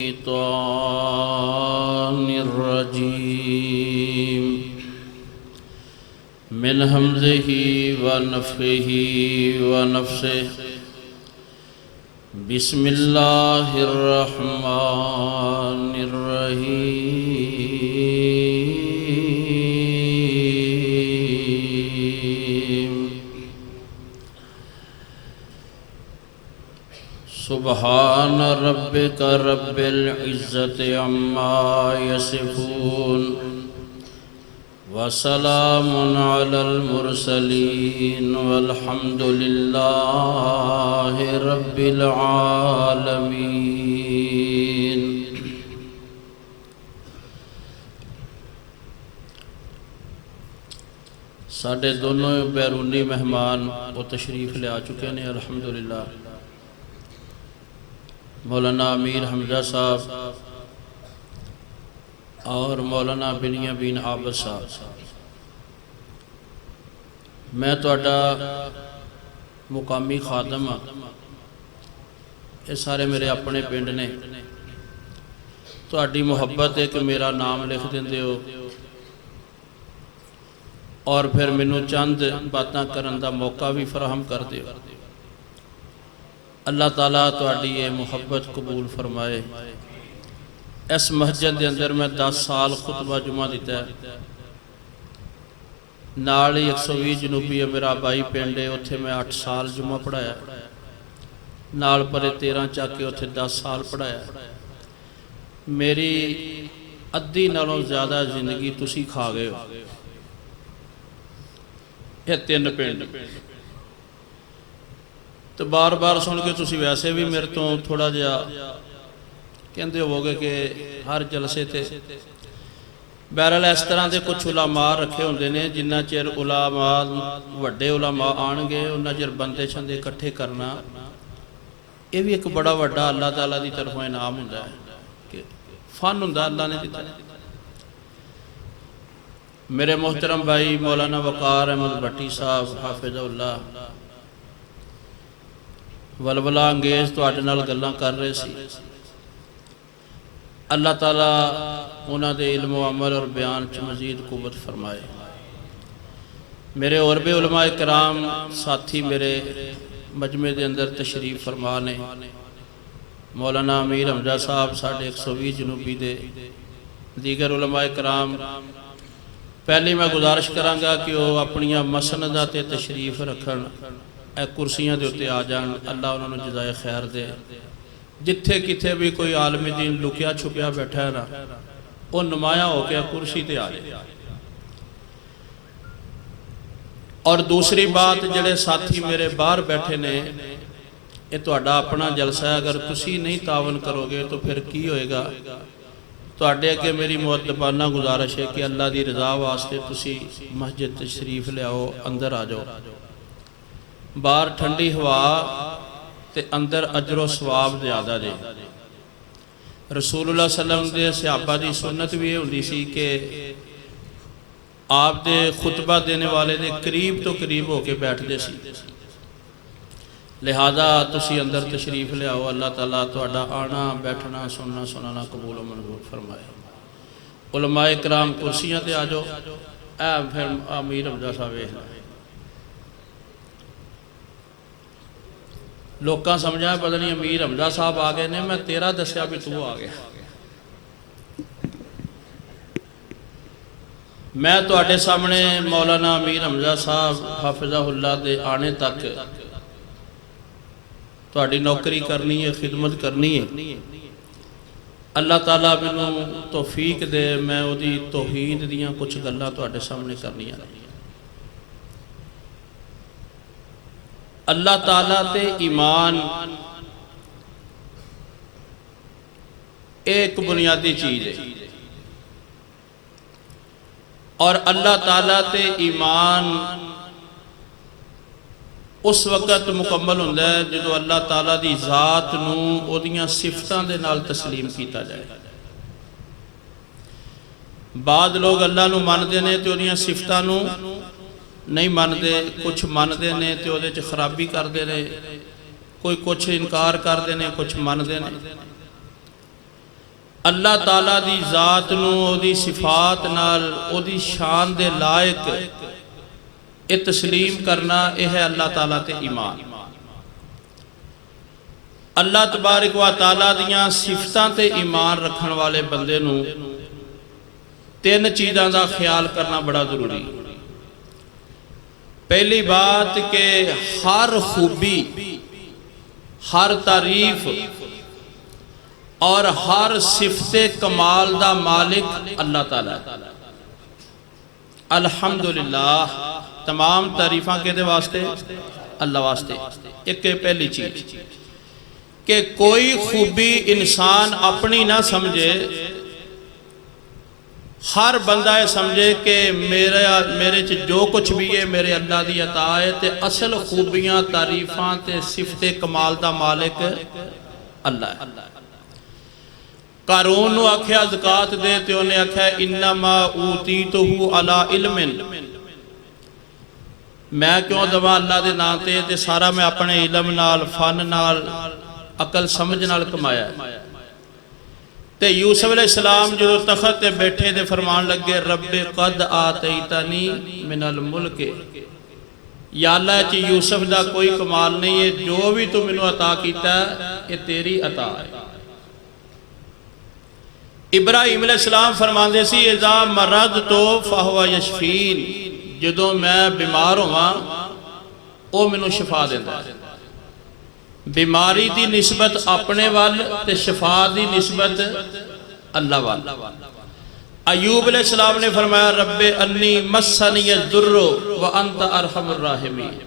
الشيطان الرجيم من همزه ونفخه ونفسه بسم الله الرحمن الرحيم سبحان ربك رب العزة عما يصفون وسلام على المرسلين والحمد لله رب العالمين۔ ساڈے دونوں بیرونی مہمان وہ تشریف لے آ چکے ہیں الحمدللہ۔ مولانا امیر حمزہ صاحب اور مولانا بنیامین عابد صاحب، میں تہاڈا مقامی خادم ہاں، یہ سارے میرے اپنے پنڈ نے۔ تہاڈی محبت ہے کہ میرا نام لکھ دیندے ہو اور پھر مینوں چند باتاں کرن دا موقع بھی فراہم کر دیو۔ اللہ تعالیٰ تہاڈی یہ محبت قبول فرمائے۔ اس مسجد دے اندر میں 10 سال خطبہ جمعہ دیتا ہے، نال 120 جنوبی میرا بائی پنڈ ہے، اتھے میں 8 سال جمعہ پڑھایا، نال پرے 13 چاکے اتھے 10 سال پڑھایا۔ میری ادھی نالوں زیادہ زندگی تسی کھا گئے ہو یہ 3 پنڈ۔ تو بار بار سن کے تسی ویسے بھی میرے تو تھوڑا جہا کہندے ہو گے کہ ہر جلسے تے بہرحال اس طرح دے کچھ علماء رکھے ہوندے نے، جنہ چر علماء وڈے علماء آن گے انہاں چر بندے چھندے اکٹھے کرنا، یہ بھی ایک بڑا وڈا اللہ تعالیٰ دی طرفوں انعام ہوندا ہے کہ فن ہوندا اللہ نے دیتا ہے۔ میرے محترم بھائی مولانا وقار احمد بٹی صاحب حافظ اللہ ولولہ انگیز تواڈے نال گلاں کر رہے سی، اللہ تعالیٰ انہاں دے علم و عمل اور بیان چ مزید قوت فرمائے۔ میرے اور بھی علماء کرام ساتھی میرے مجمع دے اندر تشریف فرما نے، مولانا امیر حمزہ صاحب ساڑھے 120 جنوبی دے، دیگر علماء کرام، پہلی میں گزارش کرانگا کہ وہ اپنیاں مسندہ تے تشریف رکھن، اے کرسیاں دے ہوتے آ جان، اللہ انہوں نے جزائے خیر دے۔ جتھے کتھے بھی کوئی عالم دین لکیا چھپیا بیٹھا ہے نا، وہ نمایاں ہو کے کرسی تے آ جائے۔ اور دوسری بات، جڑے ساتھی میرے باہر بیٹھے نے، یہ تہاڈا اپنا جلسہ ہے، اگر تسی نہیں تعاون کرو گے تو پھر کی ہوئے گا؟ تہاڈے اگے میری مؤدبانہ گزارش ہے کہ اللہ دی رضا واسطے تسی مسجد تشریف لے آؤ، اندر آ جاؤ۔ باہر ٹھنڈی ہوا تے اندر اجر و ثواب زیادہ دے۔ رسول اللہ صلی اللہ علیہ وسلم دے صحابہ دی سنت بھی ہوندی سی کہ آپ دے خطبہ دینے والے دے قریب تو قریب ہو کے بیٹھ دے سی، لہذا تسی اندر تشریف لے آؤ۔ اللہ تعالیٰ تہاڈا آنا بیٹھنا سننا سنانا قبول و منظور فرمائے۔ علماء کرام کرسیاں تے آ جاؤ۔ اے پھر امیر حمزہ صاحب لوکاں سمجھا پتہ نہیں امیر حمزہ صاحب آ گئے نے، میں تیرا دسیا بھی تو آ گیا۔ میں تواڈے سامنے مولانا امیر حمزہ صاحب حافظہ اللہ دے آنے تک تواڈی نوکری کرنی ہے، خدمت کرنی ہے۔ اللہ تعالیٰ مینوں توفیق دے، میں وہ دی توحید دیاں کچھ گلاں تواڈے سامنے کرنی ہیں۔ اللہ تعالیٰ تے ایمان ایک بنیادی چیز ہے، اور اللہ تعالیٰ تے ایمان اس وقت مکمل ہوندہ ہے جدو اللہ تعالیٰ دی ذات نو او دیاں صفتاں دے نال تسلیم کیتا جائے۔ بعض لوگ اللہ نو ماندے نے تے او دیاں صفتاں نو نہیں مانتے، کچھ مانتے ہیں تو وہ خرابی کرتے ہیں، کوئی کچھ انکار کرتے ہیں، کچھ مانتے ہیں۔ اللہ تعالیٰ دی ذات نو دی صفات نال او دی شان دے لائق اے تسلیم کرنا اے ہے اللہ تعالیٰ تے ایمان۔ اللہ تبارک و تعالیٰ دیاں صفتاں تے ایمان رکھن والے بندے نو تین چیزاں دا خیال کرنا بڑا ضروری۔ پہلی بات کہ ہر خوبی، ہر تعریف اور ہر صفت کمال دا مالک اللہ تعالیٰ ہے۔ الحمدللہ تمام تعریفاں کے دے واسطے اللہ واسطے۔ ایک پہلی چیز کہ کوئی خوبی انسان اپنی نہ سمجھے، ہر بندہ سمجھے کہ میرے جو کچھ بھی ہے میرے اللہ دی عطا ہے، تے اصل خوبیاں تعریفاں تے صفت کمال دا مالک اللہ ہے۔ قارون نو آکھیا زکات دے تے انہیں آکھیا انما اوتیتہ علی علم، میں کیوں دوا اللہ دے نام تے سارا میں اپنے علم نال، فن نال، عقل سمجھ نال کمایا ہے۔ تے یوسف علیہ السلام جو تخت تے بیٹھے دے فرمان لگے رب قد آتیتنی من الملک، یا اللہ چی یوسف دا کوئی کمال نہیں ہے، جو بھی تو منو عطا کیتا ہے یہ تیری عطا ہے۔ ابراہیم علیہ السلام فرمان دے سی اذا مرضت فہو یشفین، جدوں میں بیمار ہوا او منو شفا دیندا ہے۔ بیماری دی نسبت اپنے وال تے شفا دی نسبت اللہ وال۔ ایوب علیہ السلام نے فرمایا رب انی مسنی الضر وانت ارحم الراحمین،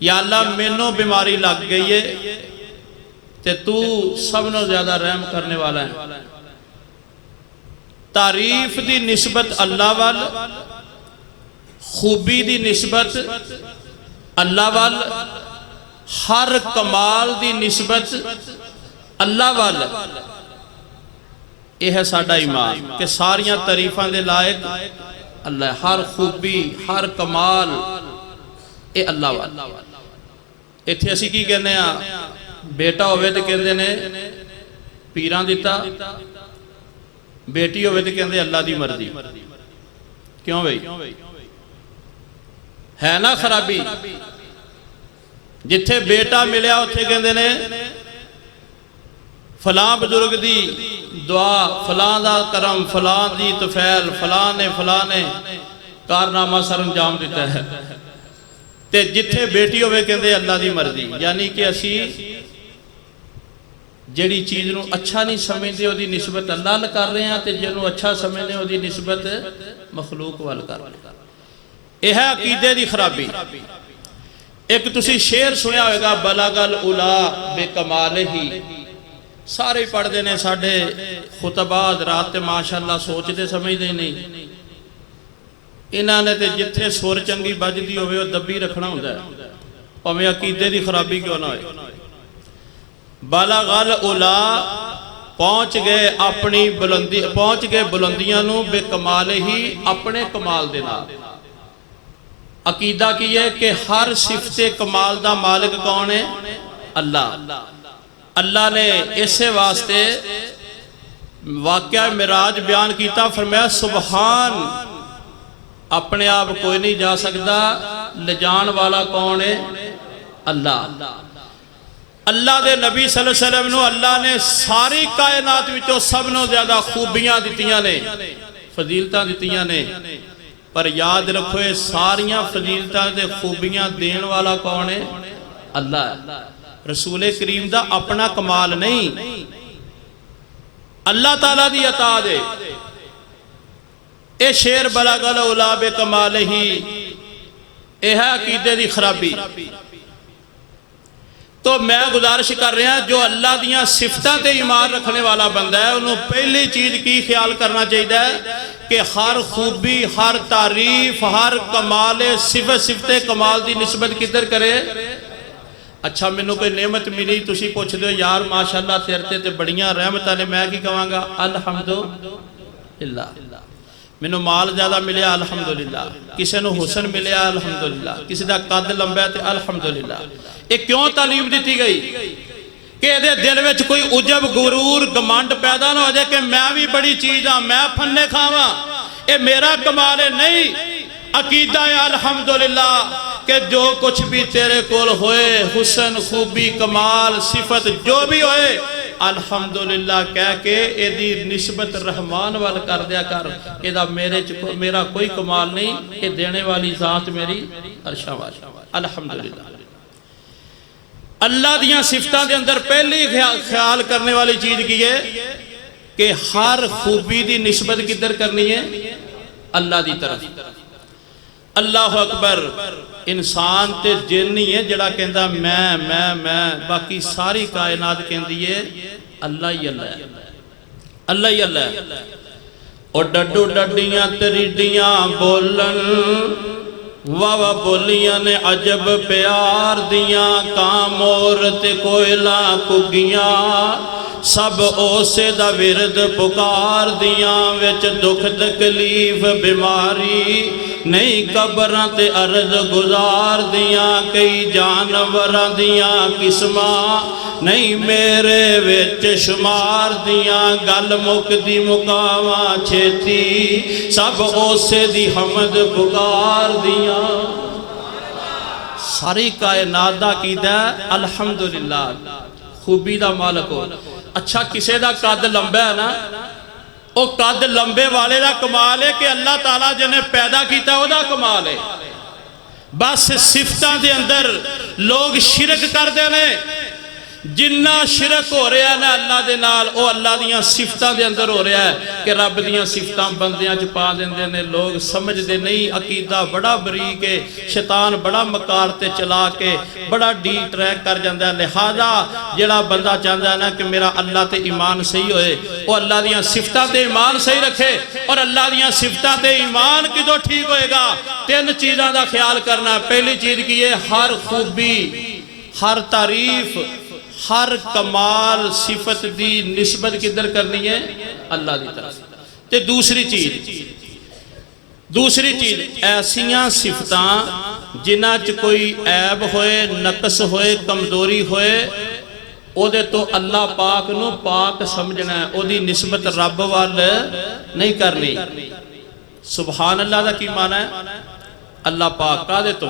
یا اللہ مینوں بیماری لگ گئی ہے تے تو سب نو زیادہ رحم کرنے والا ہے۔ تعریف دی نسبت اللہ وال، خوبی دی نسبت اللہ وال، ہر کمال دی نسبت اللہ وال، یہ ہے ساڈا ایمان کہ ساریاں تعریفاں دے لائق اللہ، ہر خوبی ہر کمال اے اللہ وال۔ ایتھے اسی کی کہنے ہیں بیٹا ہوئے تے کہندے نے پیران دیتا، بیٹی ہوئے تے کہندے اللہ دی مرضی۔ کیوں بھئی ہے نا خرابی؟ جتھے بیٹا ملیا اتھے کہندے نے فلاں بزرگ دی دعا، فلاں دا کرم، فلاں دی تفیل، فلاں نے کارنامہ سر انجام دیتا ہے۔ تے جتھے بیٹی ہوئے کہندے اللہ دی مرضی، یعنی کہ اسی جیڑی چیز نو اچھا نہیں سمجھدے او دی نسبت اللہ نہ کر رہے ہیں، تے جنوں اچھا سمجھدے او دی نسبت مخلوق وال کر رہے ہیں۔ یہ ہے عقیدے دی خرابی۔ ایک تسی شعر سنیا ہوئے گا بلغ العلا بے کمال ہی، سارے پڑھ دینے ساڑھے خطبات رات ماشاءاللہ سوچ دے سمجھ دے نہیں، انہاں نے تے جتھے سور چنگی بج دی ہوئے وہ دبی رکھنا ہوتا ہے، پہمیں عقیدے دی خرابی کیوں نہ ہوئے۔ بلغ العلا پہنچ گئے اپنی بلندیاں نو بے کمال ہی، اپنے کمال دینا۔ عقیدہ کی ہے کہ ہر صفت کمال دا مالک کون ہے؟ اللہ۔ اللہ نے اسے واسطے واقعہ معراج بیان کیتا، فرمایا سبحان، اپنے آپ کوئی نہیں جا سکتا، لجان والا کون ہے؟ اللہ۔ اللہ دے نبی صلی اللہ علیہ وسلم نو اللہ نے ساری کائنات وچوں سب نو زیادہ خوبیاں دتیاں نے، فضیلتاں دتیاں نے، پر یاد رکھو یہ ساریاں فضیلتاں دے خوبیاں دین والا کون ہے؟ اللہ ہے۔ رسول کریم دا اپنا کمال نہیں، اللہ تعالیٰ دی عطا دے۔ اے شعر بلغ العلا بے کمال ہی، اے ہے عقیدے دی خرابی۔ تو میں گزارش کر رہا ہوں جو اللہ دیاں صفتاں تے ایمان رکھنے والا بندہ ہے انہوں پہلی چیز کی خیال کرنا چاہیے کہ ہر خوبی، ہر تعریف، ہر کمال صفت کمال دی نسبت کدھر کرے۔ اچھا میں نے کوئی نعمت ملی تسی پوچھ دو یار ماشاءاللہ تیرتے تے بڑیاں رحمتہ نے، میں کی کہاں گا الحمدللہ۔ میں نے مال زیادہ ملیا الحمدللہ، کسی نے حسن ملیا الحمدللہ، کسی دا قد لمبا تے الحمدللہ۔ ایک کیوں تعلیم دیتی گئی کہ دے دل وچ کوئی عجب غرور گمنڈ پیدا نہ ہو جائے کہ میں بھی بڑی چیز ہاں، میں پھنے کھاواں، اے میرا کمال ہے۔ نہیں، عقیدہ ہے الحمدللہ کہ جو کچھ بھی تیرے کول ہوئے، حسن، خوبی، کمال، صفت جو بھی ہوئے، الحمدللہ کہہ کے اے دی نسبت رحمان وال کر دیا کر، اے دا میرا کوئی کمال نہیں، اے دینے والی ذات میری عرشاں والی۔ الحمدللہ اللہ دیاں صفتاں دے اندر پہلی خیال کرنے والی چیز کی ہے کہ ہر خوبی دی نسبت کدھر کرنی ہے؟ اللہ دی طرف۔ اللہ اکبر، انسان تے جن نہیں ہے جڑا کہندا میں، باقی ساری کائنات کہندی ہے اللہ ہی اللہ ہے، اللہ ہی اللہ ہے۔ اور ڈڈو ڈڈیاں تریڈیاں بولن، واہ بولیاں نے عجب پیار دیاں، کام عورت کوئلہ کگیاں، سب اوسے دا ورد پکار دیاں، وچ دکھ تکلیف بیماری، نہیں قبراں تے عرض گزار دیاں، کئی جانوراں دیاں قسماں، نہیں میرے وچ شمار دیاں، گل مک دی مکاواں چھیتی، سب اوسے دی حمد پکار دیاں۔ ساری کائنات دا کیدا الحمدللہ، خوبی دا مالک ہو۔ اچھا کسے دا قد لمبا ہے نا، او قد لمبے والے دا کمال ہے کہ اللہ تعالیٰ جنہیں پیدا کیتا ہے وہ دا کمال ہے۔ بس صفتاں دے اندر لوگ شرک کر دینے، جنہ شرک ہو رہا ہے نا اللہ دے نال، او اللہ دیاں صفتاں دے اندر ہو رہا ہے کہ رب دیاں صفتاں بندیاں چ پا دیندے نے، لوگ سمجھ دے نہیں، عقیدہ بڑا بریک ہے، شیطان بڑا مکار تے چلا کے بڑا ڈی ٹریک کر جاندہ ہے۔ لہذا جڑا بندہ چاہتا ہے نا کہ میرا اللہ تے ایمان صحیح ہوئے، وہ اللہ دیاں صفتاں تے ایمان صحیح رکھے، اور اللہ دیاں صفتاں تے ایمان کدو ٹھیک ہوئے گا؟ تین چیزاں دا خیال کرنا۔ پہلی چیز کی ہے ہر خوبی، ہر تعریف، ہر کمال صفت دی نسبت کدھر کرنی ہے؟ اللہ دی طرف۔ تے دوسری چیز ایسیاں صفتاں جنہ چ کوئی عیب ہوئے، نقص ہوئے، کمزوری ہوئے، او دے تو اللہ پاک نو پاک سمجھنا ہے، او دی نسبت رب وال نہیں کرنی۔ سبحان اللہ دا کی معنی ہے؟ اللہ پاک کا دے تو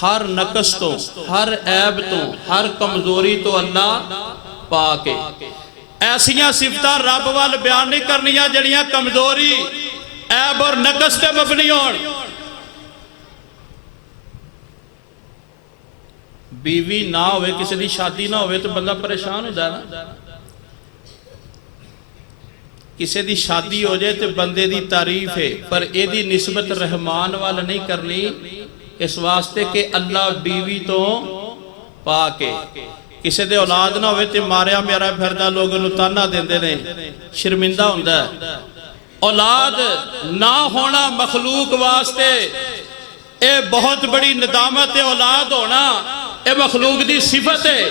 ہر نقص تو، ہر عیب تو، ہر کمزوری تو اللہ پاک ہے۔ ایسیاں صفتاں رب وال بیان نہیں کرنیاں جڑیاں کمزوری، عیب اور نقص تے مبنی ہون۔ بیوی نہ ہوئے، کسی دی شادی نہ ہوئے تو بندہ پریشان ہو جائے نا۔ کسی دی شادی ہو جائے تو بندے دی تعریف ہے، پر اے دی نسبت رحمان والا نہیں کرنی، اس واسطے کہ اللہ بیوی تو پاک ہے۔ کسی دے اولاد نہ ہوئے تے ماریا میرا پھردہ لوگوں نو تانا دیندے نے، شرمندہ ہوندہ ہے۔ اولاد نہ ہونا مخلوق واسطے اے بہت بڑی ندامت ہے، اولاد ہونا اے مخلوق دی صفت ہے،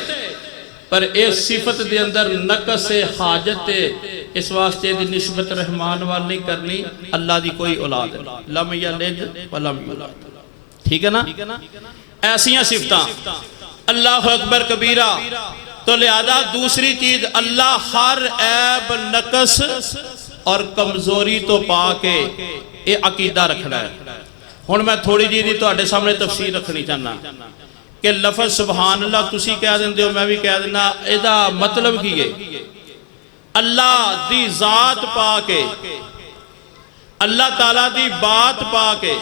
پر اے صفت دے اندر نقص حاجت ہے، اس واسطے دی نسبت رحمان وال نہیں کرنی۔ اللہ دی کوئی اولاد ہے، لم یلد ولم یولد، ٹھیک ہے نا؟ ایسیاں صفتاں اللہ اکبر کبیرہ۔ تو لہذا دوسری چیز اللہ ہر عیب، نقص اور کمزوری تو پاکے، یہ عقیدہ رکھنا ہے۔ ہن میں تھوڑی جی تو آٹے سامنے تفسیر رکھنی چاہنا کہ لفظ سبحان اللہ تسی کہہ دیں دیو، میں بھی کہہ دینا، ایدہ مطلب کی ہے اللہ دی ذات پاکے، اللہ تعالیٰ دی بات پاکے،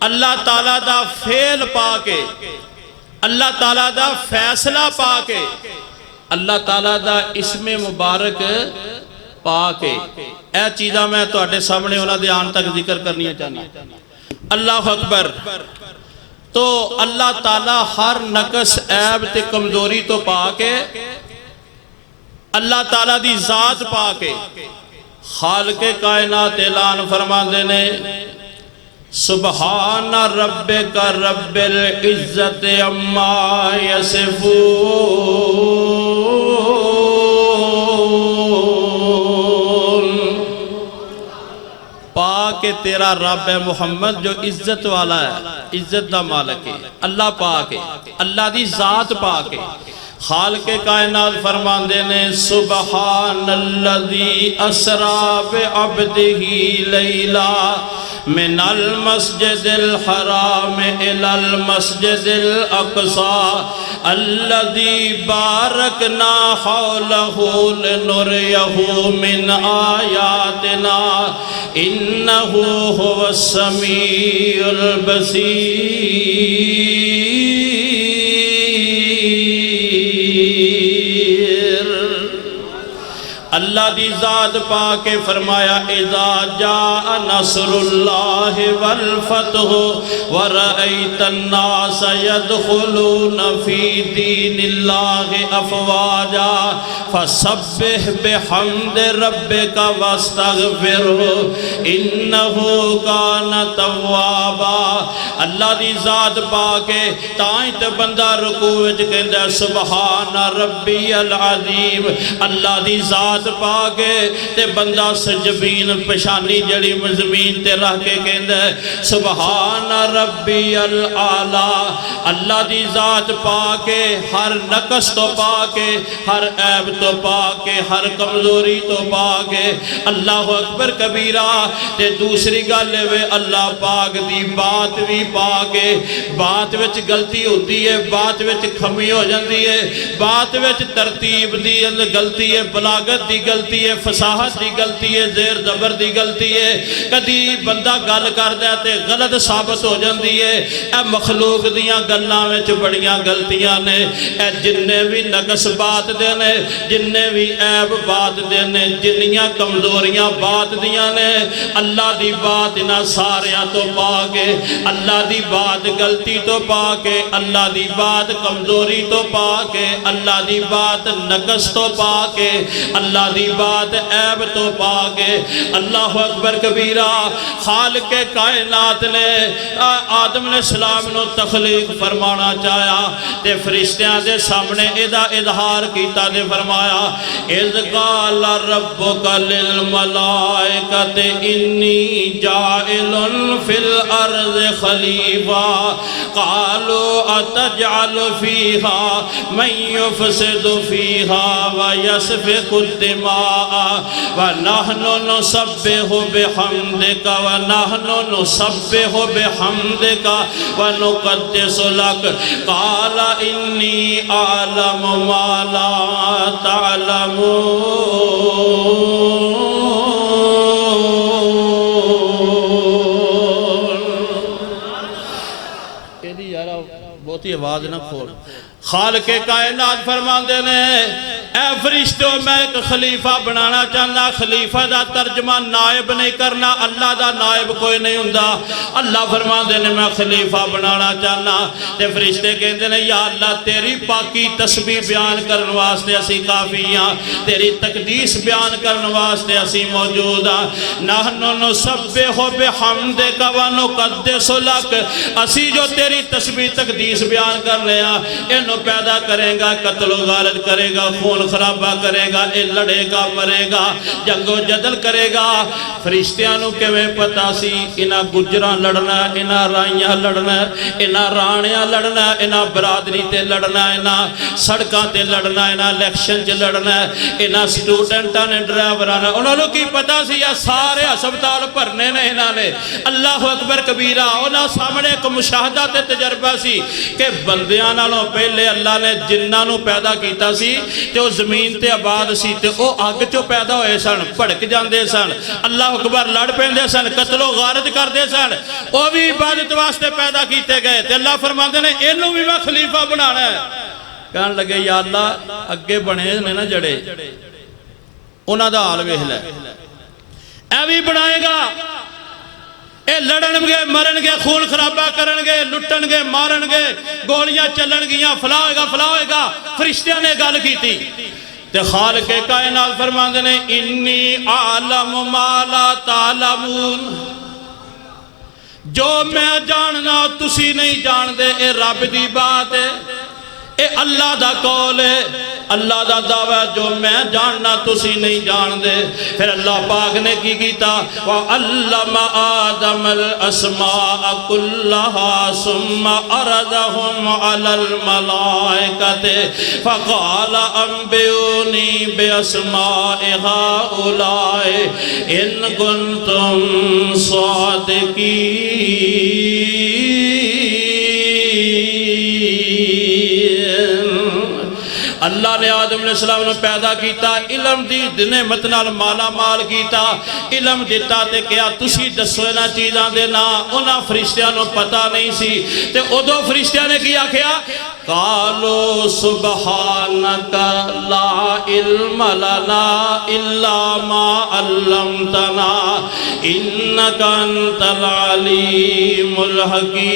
اللہ تعالیٰ دا فعل پاکے، اللہ تعالیٰ دا فیصلہ پاکے، اللہ تعالیٰ دا اسم مبارک پاکے۔ اے چیزہ میں تو آٹے سامنے ہونا دیان تک ذکر کرنی ہے چاہنا۔ اللہ اکبر۔ تو اللہ تعالیٰ ہر نقص، عیب تے کمزوری تو پاکے، اللہ تعالیٰ دی ذات پاکے۔ خالق کائنات اعلان فرما دینے، سبحان ربک رب العزت عما یصفون، پاک تیرا رب ہے محمد جو عزت والا ہے، عزت دا مالک ہے، اللہ پاک ہے، اللہ دی ذات پاک ہے۔ خالق کائنات فرماندے نے سبحان الذی اسرا بعبدہ لیلا من المسجد الحرام الى المسجد الاقصى الذي باركنا حوله لنريه من آياتنا إنه هو السميع البصير اللہ دی ذات پاک فرمایا اذا جاء نصر اللہ والفتح ورأیت الناس يدخلون فی دین اللہ افواجا فسبح بحمد ربک واستغفرہ انہو کان توابا اللہ دی ذات پاک تائیں تے بندہ رکوع وچ کہندا سبحان ربی العظیم اللہ دی ذات پاکے تے بندہ سجبین پشانی جڑی زمین تے رہ کے کہندہ ہے سبحان ربی العالی اللہ دی ذات پاکے ہر نقص تو پاکے ہر عیب تو پاکے ہر کمزوری تو پاکے اللہ اکبر کبیرہ تے دوسری گالے وے اللہ پاک دی بات بھی پاکے بات وچ غلطی ہوتی ہے بات وچ کھمی ہو جاندی ہے بات وچ ترتیب دی غلطی ہے بلاغت دی غلطی ہے فصاحت دی غلطی ہے زیر زبر دی غلطی ہے کدی بندہ گل کر دے تے غلط ثابت ہو جاندی ہے اے مخلوق دیاں گلاں وچ بڑیاں غلطیاں نے اے جننے بھی نقص بات دے نے جننے بھی عیب بات دے نے جنیاں کمزوریاں بات دیاں نے اللہ دی بات انہاں ساریاں تو پاکے اللہ دی بات غلطی تو پاکے اللہ دی بات کمزوری تو پاکے اللہ دی بات نقص تو پاکے اللہ دی بات عیب تو پاکے اللہ اکبر کبیرہ خالق کائنات نے آدم علیہ السلام نو تخلیق فرمانا چاہیا تے فرشتیاں دے سامنے ادا اظہار کیتا دے فرمایا اذ قال ربک للملائکۃ انی جاعل فی الارض خلیفہ قالوا اتجعل فیہا من یفسد فیہا ویسفک الدماء ونحن نسبح بحمدک ونحن نسبح بحمدک ونقدس لک قال انی اعلم ما لا تعلمون بہت ہی آواز نہ کھول خالق کائنات فرماندے نے اے فرشتوں میں ایک خلیفہ بنانا چاہنا خلیفہ دا ترجمہ نائب نہیں کرنا اللہ دا نائب کوئی نہیں ہوندہ اللہ فرماندے نے میں خلیفہ بنانا چاہنا تے فرشتے کہندے نے یا اللہ تیری پاکی تسبیح بیان کرن واسطے اسی کافی ہیں تیری تقدیس بیان کرن واسطے اسی موجود ہیں نحن نسبح بحمدک ونقدس لک اسی جو تیری تسبیح تقدیس بیان کرنے ہیں انہوں پیدا کرے گا قتل و غارت کرے گا خون خرابہ کرے گا اے لڑے گا مرے گا جنگ و جدل کرے گا فرشتیانوں کے میں پتا سی انہاں گجراں لڑنا انہاں رائیاں لڑنا انہاں رانیاں لڑنا انہاں برادری تے لڑنا انہاں سڑکاں تے لڑنا انہاں الیکشن چ لڑنا انہاں سٹوڈنٹاں نے ڈرائیوراں نے انہوں کی پتا سی یا سارے ہسپتال بھرنے نے انہاں نے اللہ اکبر کبیرہ انہاں سامنے ایک مشاہدہ تے تجربہ سی کہ بندیاں نالوں پہلے اللہ نے جنہاں نو پیدا کیتا سی تے وہ زمین تے آباد سی تے وہ آگ چو پیدا ہوئے سن پڑک جاندے سن اللہ اکبر لڑ پیندے سن قتل و غارت کر دے سن وہ بھی عبادت واسطے پیدا کیتے گئے تے اللہ فرماندے نے انہوں بھی میں خلیفہ بنانا ہے کہنے لگے یا اللہ اگے بنے نے نا جڑے انہاں دا حال ویکھ لے اے بھی بنائے گا اے لڑن گے مرن گے خون خرابہ کرن گے لٹن گے مارن گے گولیاں چلن گیاں فلاں ہوئے گا فرشتیاں نے گل کی تھی تے خالق کائنات فرماندے نے انی عالم ما لا تعلمون جو میں جاننا تسی نہیں جان دے اے رب دی بات ہے اے اللہ دا قول ہے، اللہ دا دعویٰ جو میں جاننا تسی نہیں جان دے۔ پھر اللہ پاک نے کی کیتا وَعَلَّمَ آدَمَ الْأَسْمَاءَ كُلَّهَا ثُمَّ عَرَضَهُمْ عَلَى الْمَلَائِكَةِ فَقَالَ أَنبِئُونِي بِأَسْمَاءِ هَؤُلَاءِ إِن كُنتُمْ صَادِقِينَ۔ اللہ نے آدم علیہ السلام نے پیدا کیتا، علم دی نعمت نال مالا مال کیتا، علم دیتا تے کیا تسی دسو انہاں چیزاں دے نا، انہاں فرشتیاں نو پتہ نہیں سی، تے ادو فرشتیاں نے کیا کیا؟ قالوا سبحانک لا علم لنا الا ما علمتنا انک انت العلیم الحکیم۔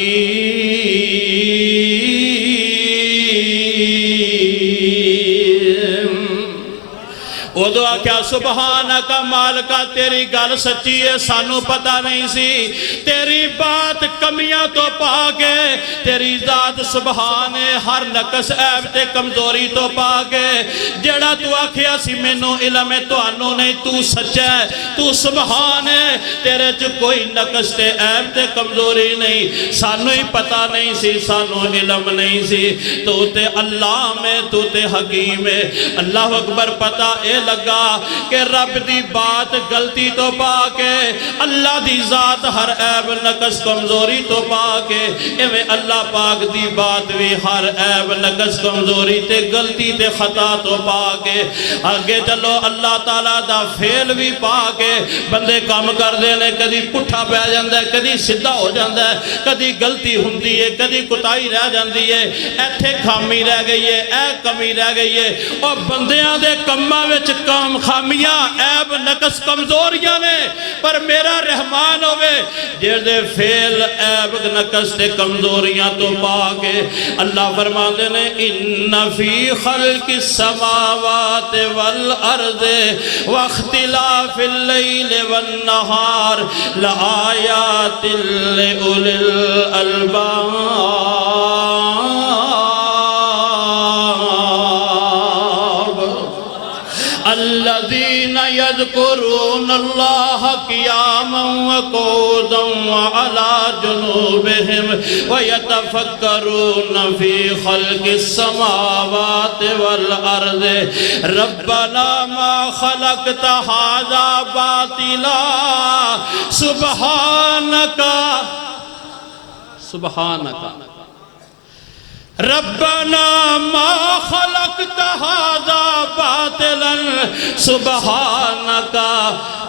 ادو آکھیا سبحانکا مالکا تیری گل سچی ہے، سانو پتہ نہیں سی، تیری بات کمیاں تو پاکے، تیری ذات سبحان ہے ہر نقص عیب تے کمزوری تو پاکے، جڑا تو آکھیا سی مینوں علم ہے تو انو نہیں، تو سچا ہے، تو سبحان ہے، تیرے چ کوئی نقص تے عیب تے کمزوری نہیں، سانو ہی پتہ نہیں سی، سانو علم نہیں سی، تو تے اللہ میں تو تے حکیم ہے۔ اللہ اکبر، پتہ اے لگا کہ رب دی بات غلطی تو پاکے، اللہ دی ذات ہر عیب نقص کمزوری تو پاکے، ایویں اللہ پاک دی بات بھی ہر عیب نقص کمزوری تے غلطی تے خطا تو پاکے۔ آگے چلو، اللہ تعالیٰ دا فعل بھی پاکے، بندے کام کر دینے کدی پٹھا پہ جاندہ ہے، کدی سدھا ہو جاندہ ہے، کدی غلطی ہوندی ہے، کدی کتائی رہ جاندی ہے، ایتھے خامی رہ گئی ہے، اے کمی رہ گئی ہے، اور بندیاں دے کماں وچ کام خامیاں عیب نقص کمزوریاں نے، پر میرا رحمان ہوئے جیڑے فعل عیب نقص تے کمزوریاں تو پاکے۔ اللہ فرماتے نے ان فی خلق السماوات والارض واختلاف اللیل والنہار لآیات لأولی الالباب۔ الذين يذكرون الله قياما وقعودا وعلى جنوبهم ويتفكرون في خلق السماوات والأرض ربنا ما خلقت هذا باطلا سبحانك ربنا ما خلقت هذا باطلا سبحانك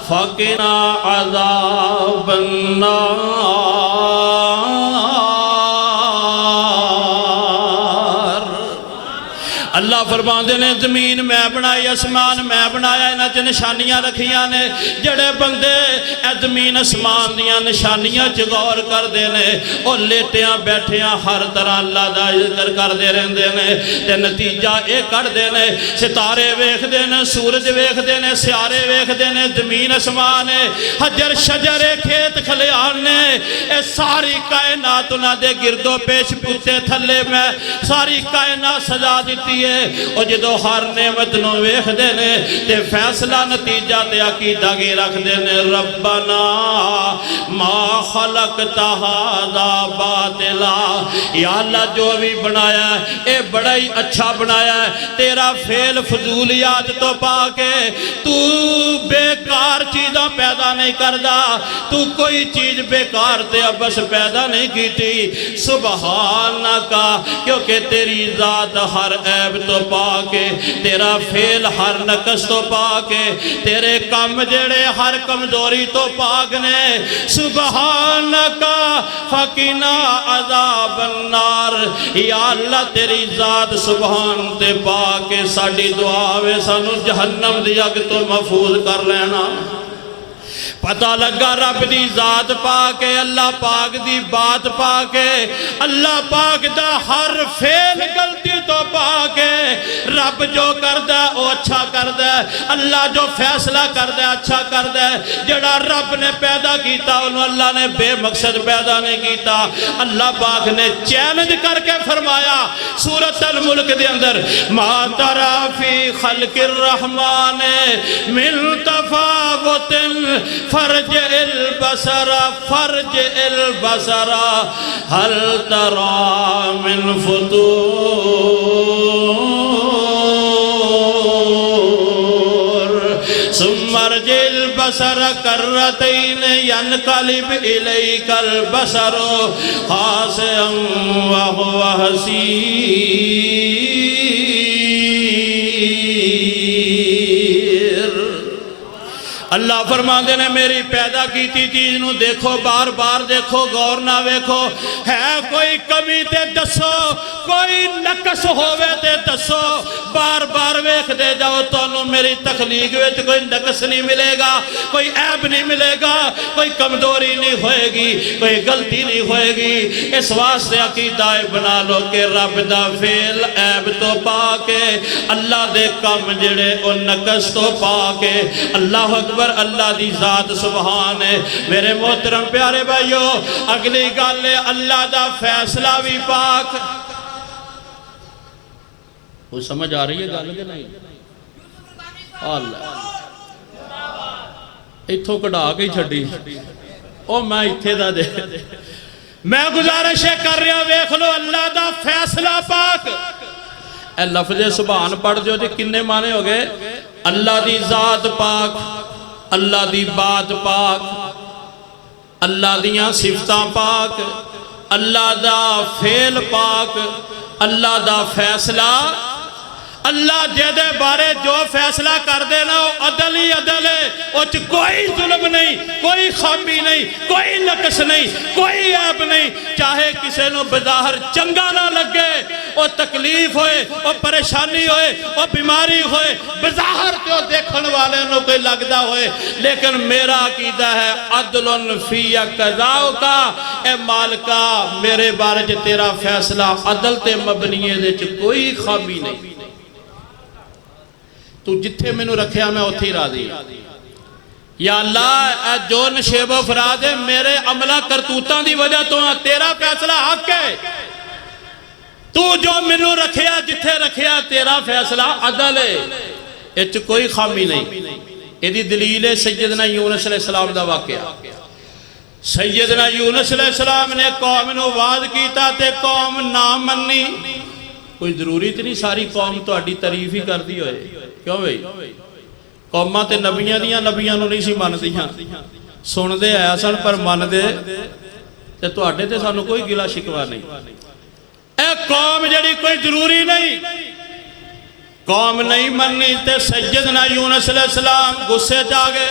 فقنا عذاب النار۔ اللہ فرماندے نے زمین میں بنائی، اسمان میں بنایا، انہاں چ نشانیاں رکھیاں نے، جڑے بندے اے زمین اسمان دیاں نشانیاں چ غور کر دینے، او لیٹیاں بیٹھیاں ہر طرح اللہ دا ذکر کر دے رہندے نے، تے نتیجہ اے کر دینے، ستارے ویکھ دینے، سورج ویکھ دینے، سیارے ویکھ دینے، زمین اسمان حجر شجر کھیت کھلیان نے، اے ساری کائنات انہاں دے گردو پیش پوتے تھلے میں ساری کائنات سجا دیتی ہے۔ اور جدو ہر نعمت نو ویکھ دینے تے فیصلہ نتیجہ تے عقیدہ کی رکھ دینے ربنا ما خلقت هذا باطلا، یا اللہ جو بھی بنایا ہے اے بڑا ہی اچھا بنایا ہے، تیرا فعل فضولیات تو پاکے، تو بیکار چیزاں پیدا نہیں کردہ، تو کوئی چیز بیکار تے بس پیدا نہیں کی تھی، سبحانکا، کیونکہ تیری ذات ہر عیب تو پاکے، تیرا فعل ہر نقص تو پاکے، تیرے کم جڑے ہر کمزوری تو پاک نے، سبحانکا فقنا عذاب النار۔ یا اللہ تیری ذات سبحان تے پاکے، ساڑی دعا وے سانو جہنم دی اگ تو محفوظ کر لینا۔ پتہ لگا رب دی ذات پا کے اللہ پاک دی بات پا کے اللہ پاک دا ہر فعل غلطی تو پا کے رب جو کردہ وہ اچھا کردہ اللہ جو فیصلہ کردہ اچھا کردہ جڑا رب نے پیدا کیتا انہوں اللہ نے بے مقصد پیدا نہیں کیتا اللہ پاک نے چیلنج کر کے فرمایا سورۃ الملک دے اندر ما ترى فی خلق الرحمن من تفاوت فرجع البصر هل ترى من فطور ثم ارجع البصر كرتين ينقلب إليك البصر خاسئا وهو حسير اللہ فرماندے نے میری پیدا کیتی چیز نو دیکھو بار بار دیکھو غور نہ ویکھو ہے کوئی کمی تے دسو کوئی نقص ہووے تے دسو بار بار ویکھ دے جاؤ تو میری تخلیق وچ کوئی نقص نہیں ملے گا کوئی عیب نہیں ملے گا کوئی کمزوری نہیں ہوئے گی کوئی غلطی نہیں ہوئے گی اس واسطے عقیدہ بنا لو کہ رب دا فعل عیب تو پا کے اللہ دے کم جڑے او نقص تو پا کے اللہ اکبر اللہ دی ذات سبحان ہے میرے محترم پیارے بھائیو اگلی گل ہے اللہ دا فیصلہ بھی پاک وہ سمجھ آ رہی ہے گل کہ نہیں اللہ اتھوں کڑا کے چھڑی او میں اتھے دا دے میں گزارش کر رہا ویکھ لو اللہ دا فیصلہ پاک اے لفظ سبحان پڑھ جو جی کنے مانے ہو گئے اللہ دی ذات پاک اللہ دی بات پاک اللہ دیاں صفتاں پاک اللہ دا فعل پاک اللہ دا فیصلہ اللہ جیدے بارے جو فیصلہ کر دینا وہ عدل ہی عدل ہے وچ کوئی ظلم نہیں کوئی خامی نہیں کوئی نقص نہیں کوئی عیب نہیں چاہے کسے نو بظاہر چنگا نہ لگے وہ تکلیف ہوئے وہ پریشانی ہوئے وہ بیماری ہوئے بظاہر جو دیکھن والے نو کوئی لگدا ہوئے لیکن میرا عقیدہ ہے عدل فی قضاء کا اے مالکا میرے بارے جو تیرا فیصلہ عدل تے مبنی ہے دے کوئی خامی نہیں تو جتھے میں نو رکھیا میں اتھی راضی یا اللہ جو نشیب و فراد ہے میرے عملہ کرتوتاں دی وجہ تو تیرا فیصلہ حق ہے تو جو میں نو رکھیا جتھے رکھیا تیرا فیصلہ عدل ہے اچھ کوئی خامی نہیں یہ دی دلیل ہے سیدنا یونس علیہ السلام دا واقعہ سیدنا یونس علیہ السلام نے قوم نو واز کیتا تے قوم نہ منی کوئی ضروری تھی نہیں ساری قوم تو اڈی تعریف ہی کر دی ہوئے کیوں بھئی قوماں تے نبیاں دیاں نبیاں نو نہیں سی مان دیاں سن دے آیا سن پر مان دے تے تو اڈے تے سانو کوئی گلا شکوا نہیں اے قوم جڑی کوئی ضروری نہیں قوم نہیں مننی تے سیدنا یونس علیہ السلام غصے جاگے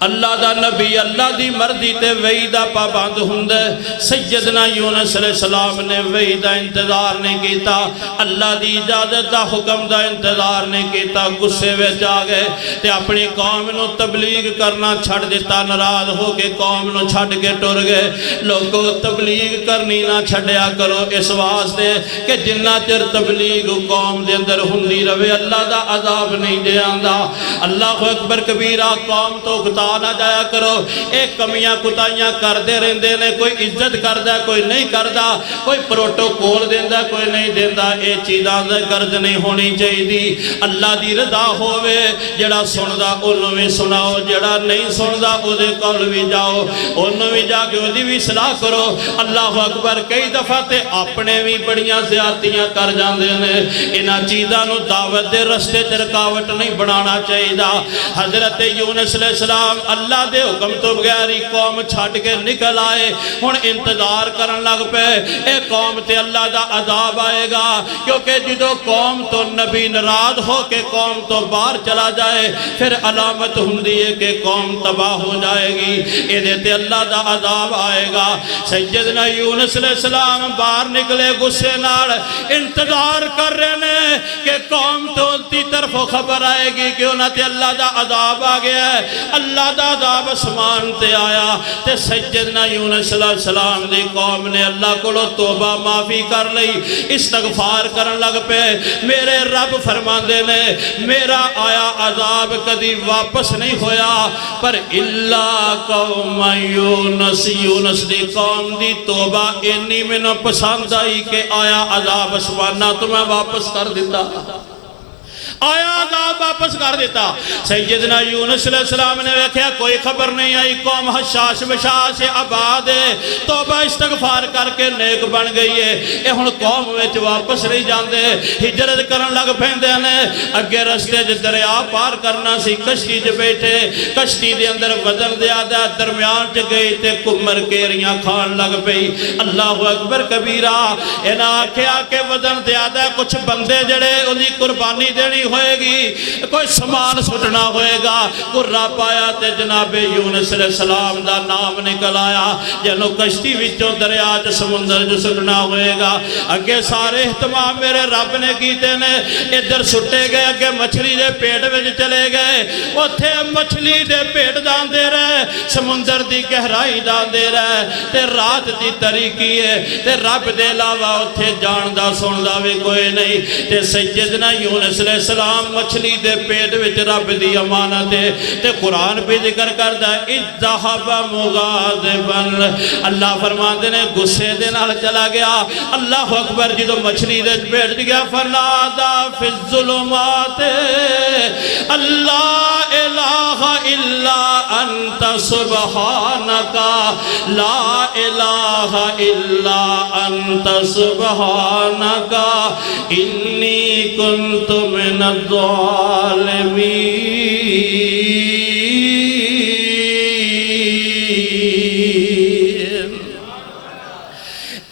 اللہ دا نبی اللہ دی مردی تے وعیدہ پابند ہوندے سیدنا یونس علیہ السلام نے وعیدہ انتظار نہیں کیتا اللہ دی اجازت دا حکم دا انتظار نہیں کیتا غصے وچ آ گئے تے اپنی قوم نو تبلیغ کرنا چھڑ دیتا ناراض ہو کے قوم نو چھڑ کے ٹر گئے لوگوں تبلیغ کرنی نہ چھڑیا کرو اس واسطے کہ جنہ چر تبلیغ قوم دے اندر ہوندی رہے اللہ دا عذاب نہیں دے آندا اللہ اکبر کبیرہ قوم تو نہ جایا کرو ایک کمیاں کتائیاں کر دے رہندے نے کوئی عزت کر دا کوئی نہیں کر دا کوئی پروٹوکول دیندہ کوئی نہیں دیندہ اے چیزاں دے گرد نہیں ہونی چاہی دی اللہ دی رضا ہوئے جڑا سندہ انہوں بھی سناؤ جڑا نہیں سندہ اُدھے کول بھی جاؤ انہوں بھی جا کے اُدھی بھی صلاح کرو اللہ اکبر کئی دفعہ تے اپنے بھی بڑیاں زیادتیاں کر جاندے نے انہاں چیزاں نو دعوت دے رستے تے رکاوٹ نہیں بنانا چاہی دا حضرت یونس علیہ السلام اللہ دے حکم تو بغیری قوم چھاٹ کے نکل آئے ہن انتظار کرن لگ پہ اے قوم تے اللہ دا عذاب آئے گا کیونکہ جدو قوم تو نبی ناراض ہو کے قوم تو باہر چلا جائے پھر علامت ہوندی ہے کہ قوم تباہ ہو جائے گی اے دیتے اللہ دا عذاب آئے گا سیدنا یونس علیہ السلام باہر نکلے غصے نال انتظار کر رہے ہیں کہ قوم تو انتی طرف خبر آئے گی کہ انہاں تے اللہ دا عذاب آ گیا ہے، اللہ دا عذاب اسمان تے آیا تے سیدنا یونس علیہ السلام دی قوم نے اللہ کو توبہ معافی کر لئی، استغفار کرن لگ پے۔ میرے رب فرماندے نے میرا آیا عذاب کدی واپس نہیں ہویا، پر اللہ قوم یونس، یونس دی قوم دی توبہ انی مینوں پسند آئی کہ آیا عذاب اسمانہ تو میں واپس کر دیتا، آیا عذاب واپس کر دیتا۔ سیدنا یونس علیہ السلام نے ویکھیا کوئی خبر نہیں آئی، قوم حشاش بشاش آباد ہے، توبہ استغفار کر کے نیک بن گئی ہے، اے ہن قوم وچ واپس نہیں جاندے، ہجرت کرن لگ پیندے نے۔ اگے رستے وچ دریا پار کرنا سی، کشتی وچ بیٹھے، کشتی دے اندر وزن زیادہ، درمیان چ گئی تے کمر کیریاں کھان لگ پئی۔ اللہ اکبر کبیرہ، انہاں آکھیا کہ وزن زیادہ کچھ بندے جڑے اودی قربانی دینی ہوئے گی، کوئی سامان سٹنا ہوئے گا۔ قرہ پایا تے جناب یونس علیہ السلام دا نام نکل آیا، جنہوں کشتی وچوں دریا چ سمندر جو سٹنا ہوئے گا۔ اگے سارے اہتمام میرے رب نے کیتے نے، ادھر سٹے گئے، اگے مچھلی دے پیٹ وچ چلے گئے، اوتھے مچھلی دے پیٹ داندے رہے، سمندر دی گہرائی داندے رہے، تے رات دی تاریکی ہے، تے رب دے علاوہ اوتھے جاندا سندا وی کوئی نہیں۔ تے سیدنا یونس علیہ السلام مچھلی دے پیٹ وچ رب دی امانت ہے، تے قرآن بھی ذکر کردا ہے اذهب مغاضبا، اللہ فرماندے نے غصے دے نال چلا گیا۔ اللہ اکبر، جدوں مچھلی دے پیٹ وچ گیا فنادا فی الظلمات اللہ الہ الا انت سبحانک لا الہ الا انت سبحانک انی کنت من الظالمین۔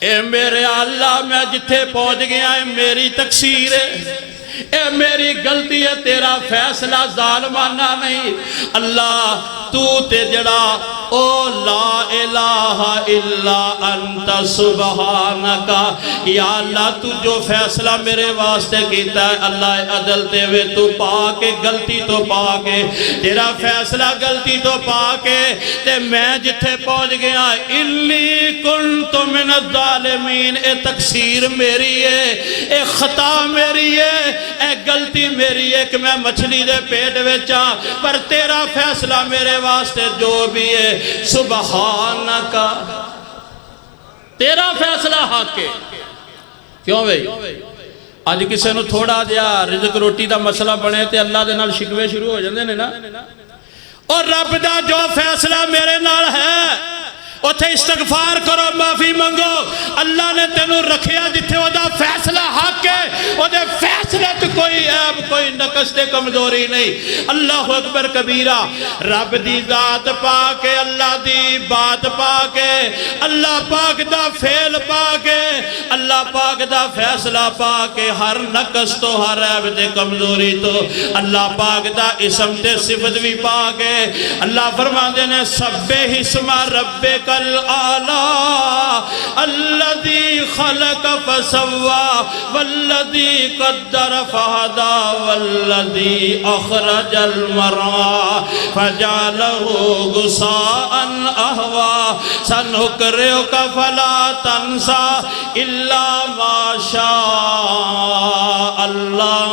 اے میرے اللہ، میں جتھے پہنچ گیا ہے میری تقصیر ہے، اے میری غلطی ہے، تیرا فیصلہ ظالمانہ نہیں۔ اللہ تو تے جڑا او لا الہ الا انت سبحانک، یا اللہ تو جو فیصلہ میرے واسطے کیتا ہے اللہ عدل تے وے، تو پاک غلطی تو پاک، تیرا فیصلہ غلطی تو پاک، تے میں جتھے پہنچ گیا انی کنت من الظالمین، اے تقصیر میری ہے، اے خطا میری ہے، اے غلطی میری ہے کہ میں مچھلی دے پیٹ وچاں، پر تیرا فیصلہ میرے واسطے جو بھی ہے سبحانک، تیرا فیصلہ حق ہے۔ کیوں بھئی آج کسے نو تھوڑا دیا رزق روٹی دا مسئلہ بنے تے اللہ دے نال شکوے شروع ہو جاندے نے نا، اور رب دا جو فیصلہ میرے نال ہے اتھے استغفار کرو، معافی منگو، اللہ نے تینوں رکھیا جتھے وہ دا فیصلہ حق ہے، وہ دے فیصلے تو کوئی عیب کوئی نقص تے کمزوری نہیں۔ اللہ اکبر کبیرہ، رب دی ذات پاکے، اللہ دی بات پاکے، اللہ پاک دا فعل پاکے، اللہ پاک دا فیصلہ پاکے، ہر نقص تو ہر عیب تے کمزوری تو اللہ پاک دا اسم تے صفت بھی پاکے۔ اللہ فرماندے نے سبح اسم ربک العالی الذی خلق فسوى والذی قدر فہدى والذی اخرج المرعى فجعله غثاء احوى سنقرئک فلا تنسى الا ما شاء اللہ۔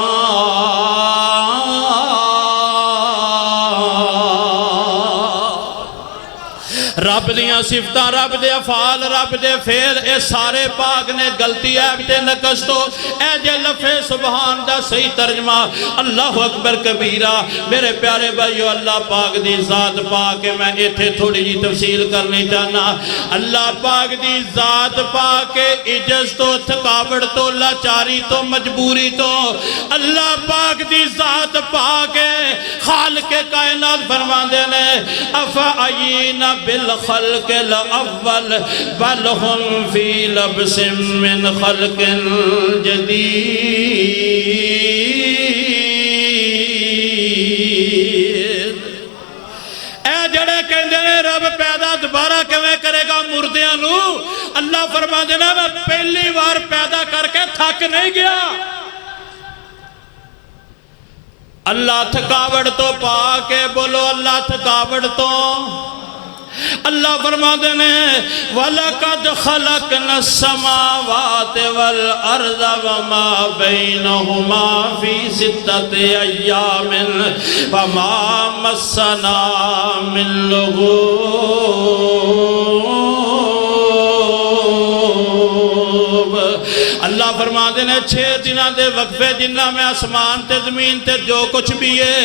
رب دیاں صفتاں، رب دے افعال، رب دے فعل، اے سارے پاک نے، غلطی عیب تے نقص تو اے جے لفظ سبحان دا صحیح ترجمہ۔ اللہ اکبر کبیرہ، میرے پیارے بھائیو، اللہ پاک دی ذات پاک ہے، میں ایتھے تھوڑی جی تفصیل کرنی چاہنا۔ اللہ پاک دی ذات پاک ہے، عجز تو تھکاوٹ تو لاچاری تو مجبوری تو اللہ پاک دی ذات پاک ہے۔ خالق کائنات فرماندے نے افعینا بالخلق الاول بل ہم فی لبس من خلق جدید۔ اے جڑے کہندے نے رب پیدا دوبارہ کیویں کرے گا مردیاں نو، اللہ فرما دینا میں پہلی بار پیدا کر کے تھک نہیں گیا، اللہ تھکاوٹ تو پا کے بولو اللہ تھکاوٹ تو اللہ فرماتے ہیں وَلَقَدْ خَلَقْنَا السَّمَاوَاتِ وَالْأَرْضَ وَمَا بَيْنَهُمَا فِي سِتَّةِ أَيَّامٍ وَمَا مَسَّنَا مِن لُغُوبٍ اللہ فرماتے ہیں 6 دنہ دے وقفے جنہ میں آسمان تے زمین تے جو کچھ بھی ہے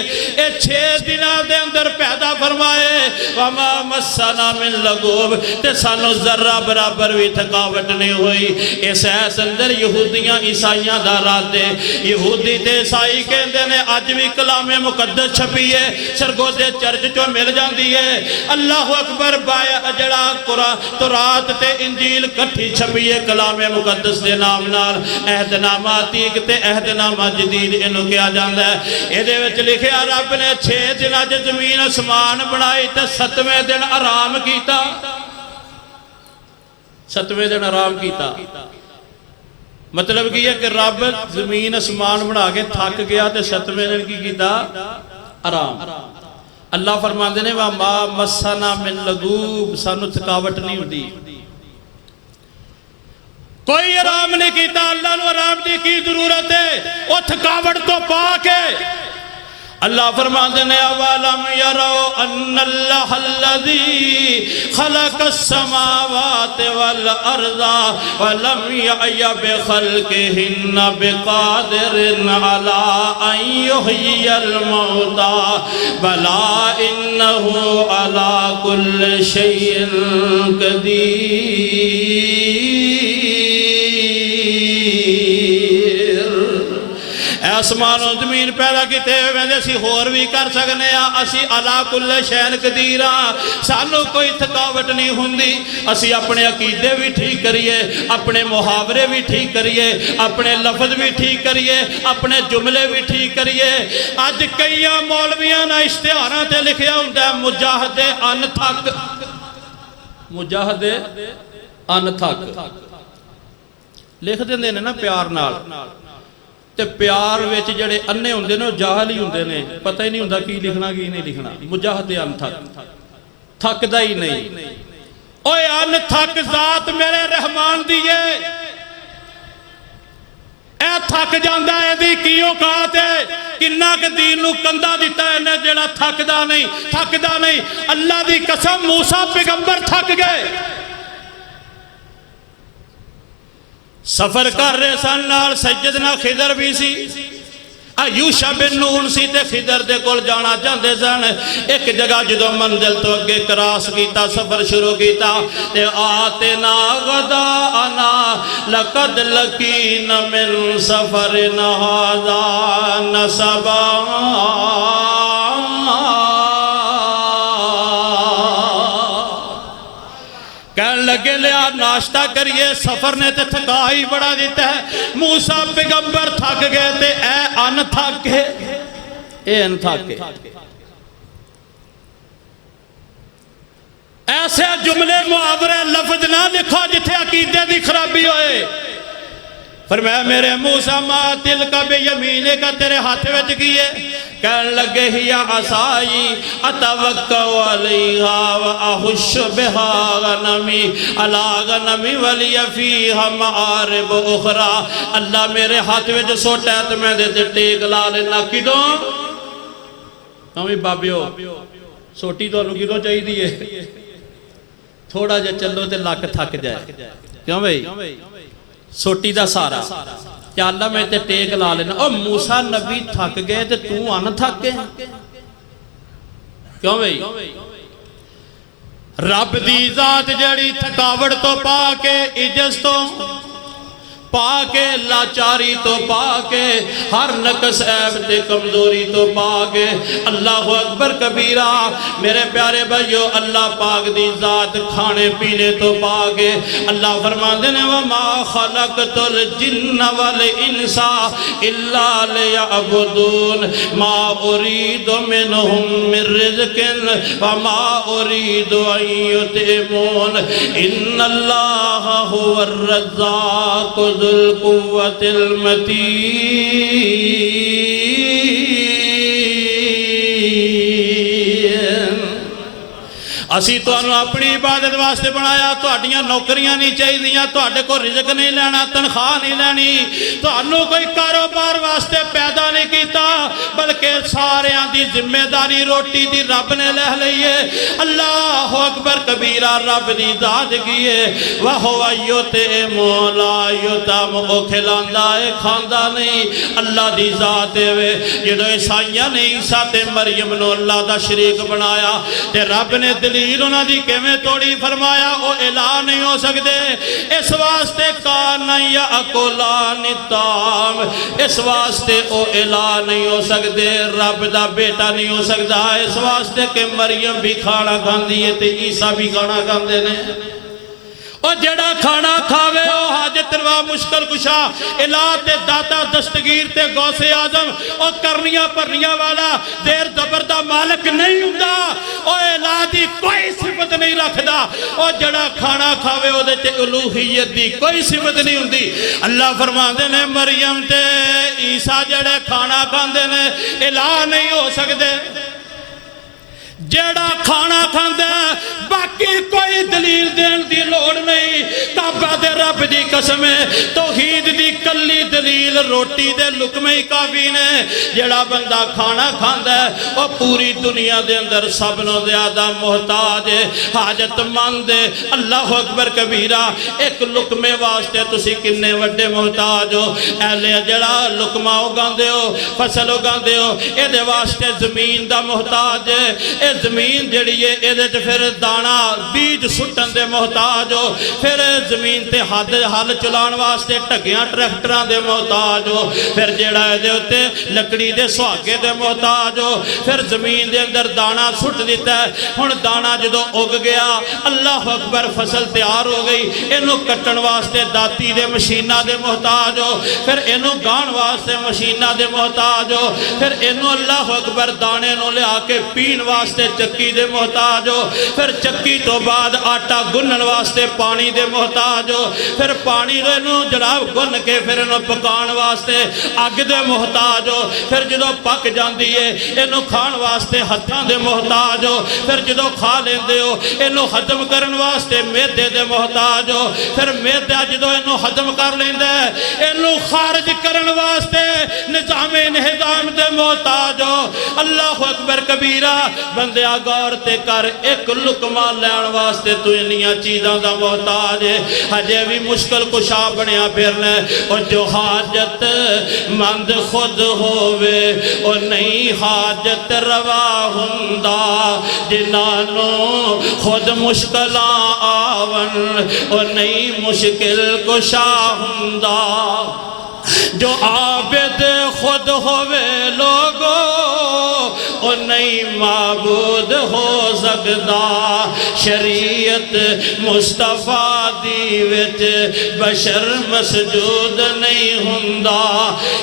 اے 6 دنہ دے اندر پیدا فرمائے وَمَا مَسَّنَا مِن لَغُوبٍ تے سانو ذرہ برابر بھی تھکاوٹ نہیں ہوئی اس ایس اندر یہودیاں عیسائیاں دا رات دے یہودی تے عیسائی کہندے نے آج بھی کلام مقدس چھپی ہے سرگودے چرچ چو مل جاندی ہے اللہ اکبر بایا جڑا قرآن تورات تے انجیل کٹھی چھپی ہے کلام مقدس دے نام نال عہد نامہ عتیق تے عہد نامہ جدید انہوں کیا جاندہ ہے یہ دے وچ لکھیا رب نے 6 دنہ جو زمین اسمان بنائی تے 7ویں دن آرام کیتا 7ویں دن آرام کیتا مطلب کی ہے کہ رب زمین اسمان بنا کے تھک گیا تے 7ویں دن کی کیتا آرام اللہ فرماندے نے وَمَا مَسَّنَا مِن لَغُوبٍ سانو تھکاوٹ نہیں ہوندی کوئی آرام نہیں کیتا اللہ نو آرام دی کی ضرورت ہے وہ تھکاوٹ تو پا کے اللہ فرماتے ہیں اَوَلَمْ يَرَوْا أَنَّ اللَّهَ الَّذِي خَلَقَ السَّمَاوَاتِ وَالْأَرْضَ وَلَمْ يَعْيَ بِخَلْقِهِنَّ بِقَادِرٍ عَلَىٰ أَن يُحْيِيَ الْمَوْتَىٰ بَلَىٰ إِنَّهُ عَلَىٰ كُلِّ شَيْءٍ قَدِيرٌ آسمان و زمین پیدا کیتے ہوئے اسی ہور بھی کر سکنے اسی علا کل شین قدیر سانو کوئی تھکاوٹ نہیں ہوندی اسی اپنے عقیدے بھی ٹھیک کریے اپنے محاورے بھی ٹھیک کریے اپنے لفظ بھی ٹھیک کریے اپنے جملے بھی ٹھیک کریے آج کئی مولویاں نہ اشتہاراں تے لکھیا ہوندہ ہے مجاہد ان تھک مجاہد ان تھک لکھ دیندے نے نا پیار نال تے پیار ویچ جڑے اننے ہوندے نے جاہل ہی ہوندے نے پتہ ہی نہیں ہوندہ کی لکھنا کی نہیں لکھنا مجاہد ان تھک تھک دا ہی نہیں اوے ان تھک ذات میرے رحمان دیئے اے تھک جاندہ ہے دی کیوں کہاتے کنہ کے دین نو کندہ دیتا ہے انہیں جڑا تھک دا نہیں اللہ دی قسم موسیٰ پیغمبر تھک گئے سفر کر رہے سن نال سیدنا خضر بھی سی ایوشا بن نون سی تے خضر دے کول جانا چاہتے سن ایک جگہ جدو منزل تو اگے کراس کیتا سفر شروع کیتا تے آتنا غداءنا لقد لقین من سفرنا هذا نصبا کہنے لگے لیا ناشتہ کریے سفر نے تے تھکائی بڑا دیتا ہے موسیٰ پیغمبر تھک گئے تے اے ان تھکے اے ان تھکے ایسے جملے محاورے لفظ نہ لکھو جتھے عقیدے دی خرابی ہوئے فرمایا میرے موسیٰ ما تلک بیمینے کا تیرے ہاتھ وچ کیے کہنے لگے ہی عصائی اتوکو علیہا واحش بہا غنمی علا غنمی ولی فیہا معارب اخرى اللہ میرے ہاتھ وچ سوٹا ہے تو میں دیتے ٹیک لا لینا کدوں ہمیں بابیو سوٹی تو انہوں کدوں چاہی دیئے تھوڑا جا چلو تے لاکھ تھک جائے کیوں بھئی سوٹی دا سارا کیا اللہ میں تے ٹیک لا لینا او موسیٰ نبی تھک گئے تے تو ان تھک گئے کیوں بھئی رب دی ذات جڑی تھکاوٹ تو پاکے عجز تو پاکے لاچاری تو پاکے ہر نقص عیب تے کمزوری تو پاکے اللہ اکبر کبیرہ میرے پیارے بھائیو اللہ پاک دی ذات کھانے پینے تو پاکے اللہ فرمان دینے وَمَا خَلَقْتُ الْجِنَّ وَالْإِنسَ إِلَّا لِيَعْبُدُونَ مَا أُرِيدُ مِنْهُمْ مِنْ رِزْقٍ وَمَا أُرِيدُ أَن يُطْعِمُونَ إِنَّ اللَّهَ هُوَ الرَّزَّاقُ ذو القوة المتين اسی تانوں اپنی عبادت واسطے بنایا، تہاڈیاں نوکریاں نہیں چاہیدیاں، تہاڈے کو رزق نہیں لینا، تنخواہ نہیں لینی، تہانوں کوئی کاروبار واسطے پیدا نہیں کیتا، بلکہ ساریاں دی ذمہ داری روٹی دی رب نے لے لئیے۔ اللہ اکبر کبیرہ، رب دی ذات کیے وَهُوَ يُطْعِمُ لَا يُطْعَمُ، او کھلاندا ہے کھاندا نہیں، اللہ دی ذات ہے۔ جدو عیسائیاں نے عیسیٰ تے مریم نو اللہ دا شریک بنایا تے رب نے دلیل انہاں دی کیویں توڑی، فرمایا او الہ نہیں ہو سکدے، اس واسطے کان یاکلان الطعام، اس واسطے او الہ نہیں ہو سکدے، رب دا بیٹا نہیں ہو سکدا، اس واسطے کہ مریم بھی کھانا کھاندی ہے تے عیسیٰ بھی کھانا کھاندے نے۔ اور جڑا کھانا کھاوے او حاجت روا مشکل کشا الہ تے داتا دستگیر تے غوث اعظم اور کرنیاں پرنیاں والا دیر زبر دا مالک نہیں ہوندا، او الہ دی کوئی صفت نہیں رکھدا، اور جڑا کھانا کھاوے او دے تے الوہیت دی کوئی صفت نہیں ہوندی۔ اللہ فرماندے نے مریم تے عیسیٰ جڑے کھانا کھاندے نے الہ نہیں ہو سکدے، جیڑا کھانا کھاندے باقی کوئی دلیل دین دی لوڑ نہیں۔ کعبہ دے رب دی قسم ہے، توحید دی کلی دلیل روٹی دے لقمے کافی نے۔ جیڑا بندہ کھانا کھاندا ہے وہ پوری دنیا دے اندر سب نو زیادہ محتاج ہے، حاجت مند ہے۔ اللہ اکبر کبیرہ، ایک لقمے واسطے تسی کنے وڈے محتاج ہو۔ اہلے جڑا لقمہ اگاندے ہو، فصل اگاندے ہو، اے دے واسطے زمین دا محتاج ہے، اے زمین جڑی ہے اے دے پھر دانا بیج سٹن دے محتاج ہو، پھر زمین تے حل چلان واسطے ٹگیاں ٹریکٹراں دے محتاج ہو، پھر جڑا ہے دے ہوتے لکڑی دے سواگے دے محتاج ہو، پھر زمین دے اندر دانا سٹ دیتا ہے۔ ہن دانا جدو اگ گیا، اللہ اکبر فصل تیار ہو گئی، انہوں کٹن واسطے داتی دے مشینہ دے محتاج ہو، پھر انہوں گان واسطے مشینہ دے محتاج ہو، پھر انہوں اللہ اکبر دانے نو لے آکے پین واسطے چکی دے محتاج ہو، پھر چکی تو بعد آٹا گنن واسطے پانی دے محتاج ہو، پھر پانی انہوں جناب گن کے پھر انہوں پکان واسطے اگ دے محتاج ہو، پھر جدو پک جاندی ہے انہوں کھان واسطے ہتھاں دے محتاج ہو، پھر جدو کھا لیندے ہو انہوں ہضم کرن واسطے میدے دے محتاج ہو، پھر میدہ جدو انہوں ہضم کر لیندے انہوں خارج کرن واسطے نظام انہضام دے محتاج ہو۔ اللہ اکبر کبیرہ، بندے غور تے کر، ایک لقمہ لین واسطے تو انیاں چیزاں دا محتاج ہے، ہجے بھی مشکل کشا بنیا پھرنے۔ اور جو حاجت مند خود ہووے اور نہیں حاجت روا ہوندا، جنانوں خود مشکلاں آون اور نہیں مشکل کشا ہوندا۔ جو عابد خود ہووے لوگو اور نہیں معبود ہو سکدا، شریعت مصطفیٰ دی وچ بشر مسجود نہیں ہوندا۔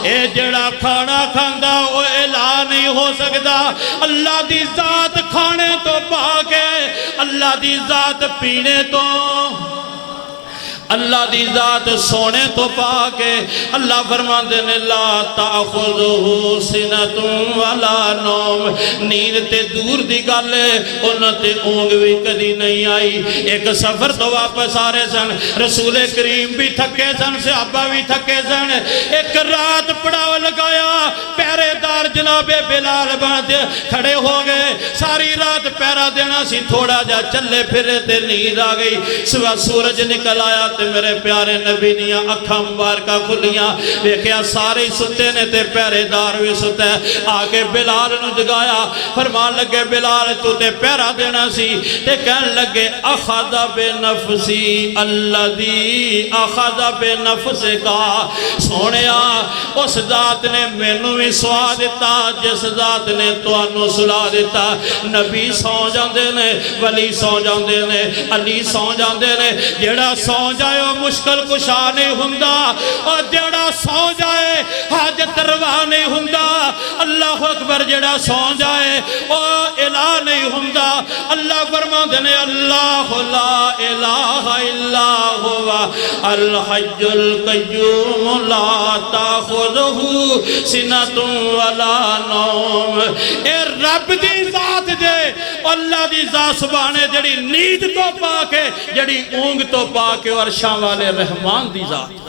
اے جڑا کھانا کھاندا وہ الہ نہیں ہو سکدا۔ اللہ دی ذات کھانے تو پاک ہے، اللہ دی ذات پینے تو، اللہ دی ذات سونے تو پاک ہے۔ اللہ فرماندے نے لا تاخذہ سنۃ ولا نوم، نیند تے دور دی گل ہے، انہاں تے اونگ بھی کدی نہیں آئی۔ ایک سفر تو واپس آ رہے سن، رسول کریم بھی تھکے سن، صحابہ بھی تھکے سن، ایک رات پڑاو لگایا، پہرے دار جناب بلال بند کھڑے ہو گئے، ساری رات پہرا دینا سی، تھوڑا جا چلے پھرے تے نیند آ گئی، صبح سورج نکل آیا تے میرے پیارے نبی دیاں اکھاں مبارکہ کھلیاں، دیکھیا سارے ستے نے تے پہرے دار بھی ستے، آگے بلال نو جگایا، فرمان لگے بلال تو تے پہرا دینا سی، تے کہن لگے اخذ بنفسی الذی اخذ بنفس کا، سونیا اس ذات نے مینوں بھی سوا دیتا جس ذات نے تو انو سلا دیتا۔ نبی سو جاندے نے، ولی سو جاندے نے، علی سو جاندے نے، جیڑا سو جائے وہ مشکل کشا نہیں ہوندا، اور جیڑا سو جائے حاجت روا نہیں ہوندا۔ اللہ اکبر، جیڑا سو جائے وہ الہ نہیں ہوندا اللہ فرماندے نے اللہ لا الہ الا ہوا الحی القیوم لا تاخذہ سنۃ ولا نوم اے رب دی ذات جے اللہ دی ذات سبحان ہے جڑی نیند تو پاکے جڑی اونگ تو پاکے اور عرشاں والے رحمان دی ذات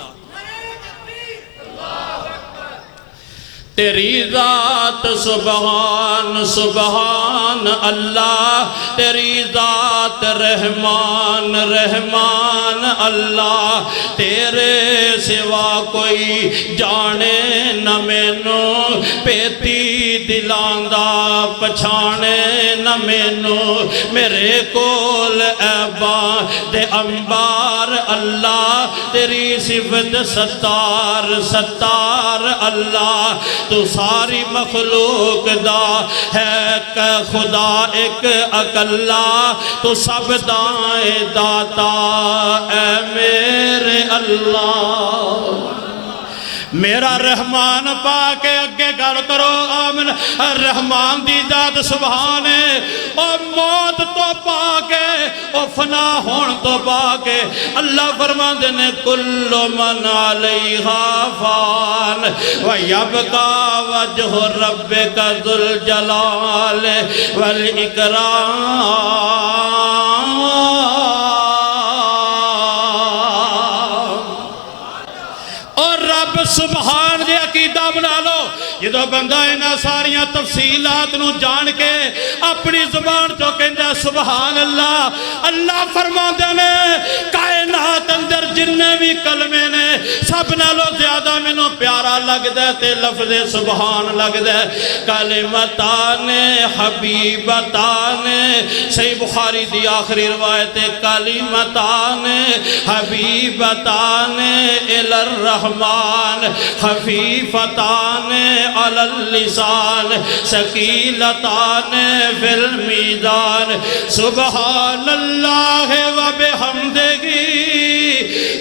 تیری ذات سبحان سبحان اللہ تیری ذات رحمان رحمان اللہ تیرے سوا کوئی جانے نہ مینوں پیتی دلاندہ پچھانے نہ مینوں میرے کول عیباں دے انبار اللہ تیری صفت ستار ستار اللہ تو ساری مخلوق دا ہے کہ خدا ایک اکلا تو سب دائیں داتا اے میرے اللہ میرا رحمان پاکے اگے گل کرو آمین رحمان دی ذات سبحان ہے او موت تو پاکے او فنا ہون تو پاکے اللہ فرماندے نے کل من علیہا فان ویبقى وجہ ربک ذو الجلال والاکرام سبحان دے عقیدہ بنا لو جدو بندہ انہاں ساریاں تفصیلات نو جان کے اپنی زبان تو کہندہ سبحان اللہ اللہ فرماندے نے کائنات اندر جننے بھی کلمے نے سب نالو زیادہ منو پیارا لگ دے تے لفظ سبحان لگ دے کلمتان حبیبتان صحیح بخاری دی آخری روایت کلمتان حبیبتان الی الرحمن خفیفتان علی اللسان ثقیلتان فی المیزان سبحان اللہ و بحمدہ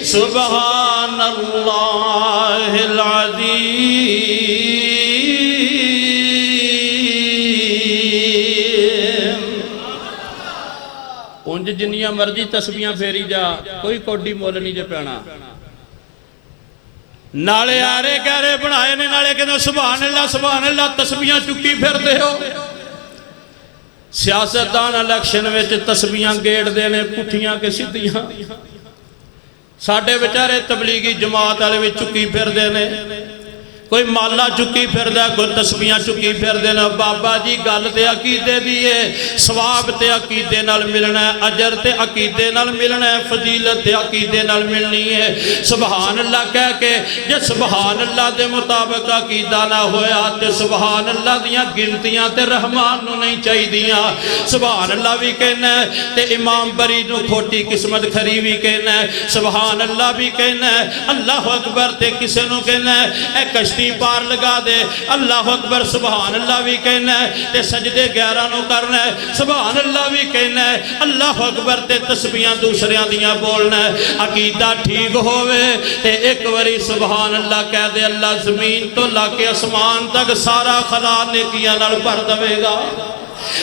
سبحان اللہ العظیم انج جنیاں مرضی تسبیحاں پھیری جا کوئی کوڈی مول نہیں جے پینا نالے آرے گہرے بنائے نے نالے کہنا سبحان اللہ تسبیحاں چکی پھر دے ہو سیاستدان الیکشن میں تسبیحاں گیڑ دینے پٹھیاں کے سدھیاں ساڑھے بچارے تبلیغی جماعت والے بھی چکی پھر دینے کوئی مالا چکی پھر دے کوئی تسبیحاں چکی پھر دینا بابا جی گل تے عقیدے دیئے ثواب تے عقیدے نال ملنا ہے اجر تے عقیدے نال ملنا ہے فضیلت تے عقیدے نال ملنی ہے سبحان اللہ کہہ کے جے سبحان اللہ دے مطابق عقیدہ نہ ہویا تے سبحان اللہ دیاں گنتیاں تے رحمان نو نہیں چاہی دیاں سبحان اللہ بھی کہنا ہے تے امام بری نو کھوٹی قسمت کھری بھی کہنا ہے سبحان اللہ بھی کہنا ہے اللہ اکبر تے کسے نو کہنا ہے اے کشتی پار لگا دے اللہ اکبر سبحان اللہ بھی کہنا ہے تے سجدے گیارہ نو کرنا ہے سبحان اللہ بھی کہنا ہے اللہ اکبر تے تسبیحاں دوسریاں دیاں بولنا ہے عقیدہ ٹھیک ہوئے تے ایک وری سبحان اللہ کہہ دے اللہ زمین تو لا کے اسمان تک سارا خلا نیکیاں نال بھر دے گا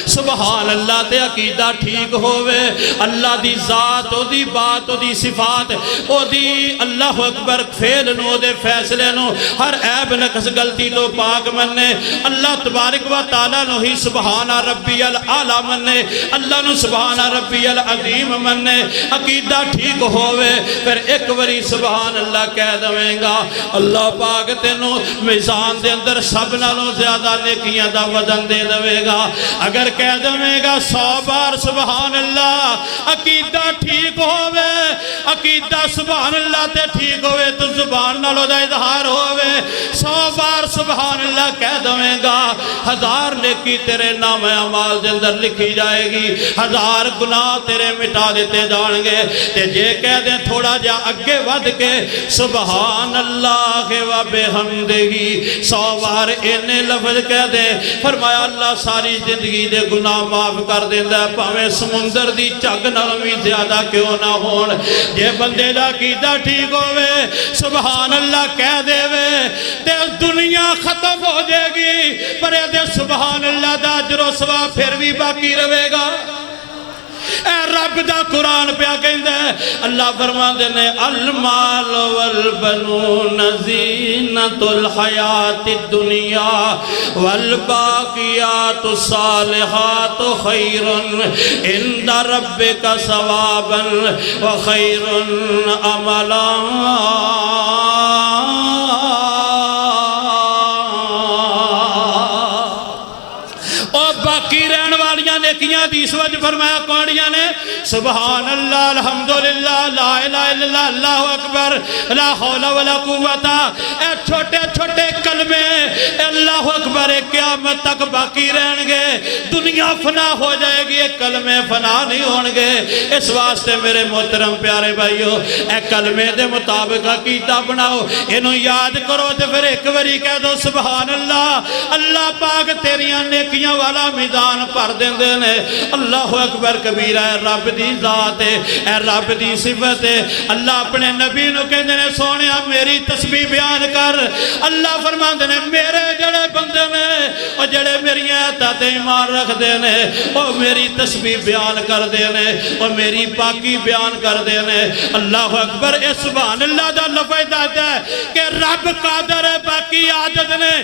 سبحان اللہ تے عقیدہ ٹھیک ہوئے اللہ دی ذات او دی بات او دی صفات او دی اللہ اکبر فعل نو دے فیصلے نو ہر عیب نقص غلطی تو پاک مننے اللہ تبارک و تعالیٰ نو ہی سبحان ربی العالی مننے اللہ نو سبحان ربی العظیم مننے عقیدہ ٹھیک ہوئے پھر ایک وری سبحان اللہ کہہ دویں گا اللہ پاک تینو میزان دے اندر سب نالوں زیادہ نیکیاں دا وزن دے دوے گا اگر کہہ دویں گا 100 بار سبحان اللہ عقیدہ ٹھیک ہوئے عقیدہ سبحان اللہ تے ٹھیک ہوئے تو زبان نالو دا اظہار ہوئے 100 بار سبحان اللہ کہہ دویں گا 1000 نیکی تیرے نام اعمال دے اندر لکھی جائے گی 1000 گناہ تیرے مٹا دیتے جان گے تے جے کہہ دیں تھوڑا جا اگے ود کے سبحان اللہ و بحمدہی 100 بار انہیں لفظ کہہ دیں فرمایا اللہ ساری زندگی دے گناہ معاف کر دیندہ ہے پاویں سمندر دی چگ نرمی زیادہ کیوں نہ ہون جے بندے دا عقیدہ ٹھیک ہوئے سبحان اللہ کہہ دے وے تے دنیا ختم ہو جائے گی پر دے سبحان اللہ دا اجر و ثواب پھر بھی باقی رہے گا۔ اے رب دا قرآن پیا کہندا ہے، اللہ فرماندے نے المال والبنون زینۃ الحیات الدنیا والباقیات الصالحات خیر عند ربک ثوابا وخیر عملا۔ نیکیاں دی اس وجہ فرمایا کونیاں نے سبحان اللہ الحمدللہ لا الہ الا اللہ اللہ اکبر لا حول ولا قوت، اے چھوٹے چھوٹے کلمے اللہ اکبر قیامت تک باقی رہن گے۔ دنیا فنا ہو جائے گی، کلمے فنا نہیں ہون گے۔ اس واسطے میرے محترم پیارے بھائیو، اے کلمے دے مطابق عقیدہ بناؤ، انہوں یاد کرو تے پھر ایک باری کہہ دو سبحان اللہ۔ اللہ پاک تیریاں نیکیاں والا میدان پر دیں دے نے۔ اللہ اکبر کبیرہ، اے رب دی ذات ہے، اے رب دی صفت ہے۔ اللہ اپنے نبی نو کہندے نے سونیا میری تسبیح بیان کر۔ اللہ فرماندے نے میرے جڑے بندے نے او جڑے میری اطاعت ایمان رکھ دے نے او میری تسبیح بیان کر دے نے، او میری پاکی بیان کر دے نے۔ اللہ اکبر، اے سبحان اللہ دا لفظ داتا ہے کہ رب قادر ہے، باقی عاجز نے۔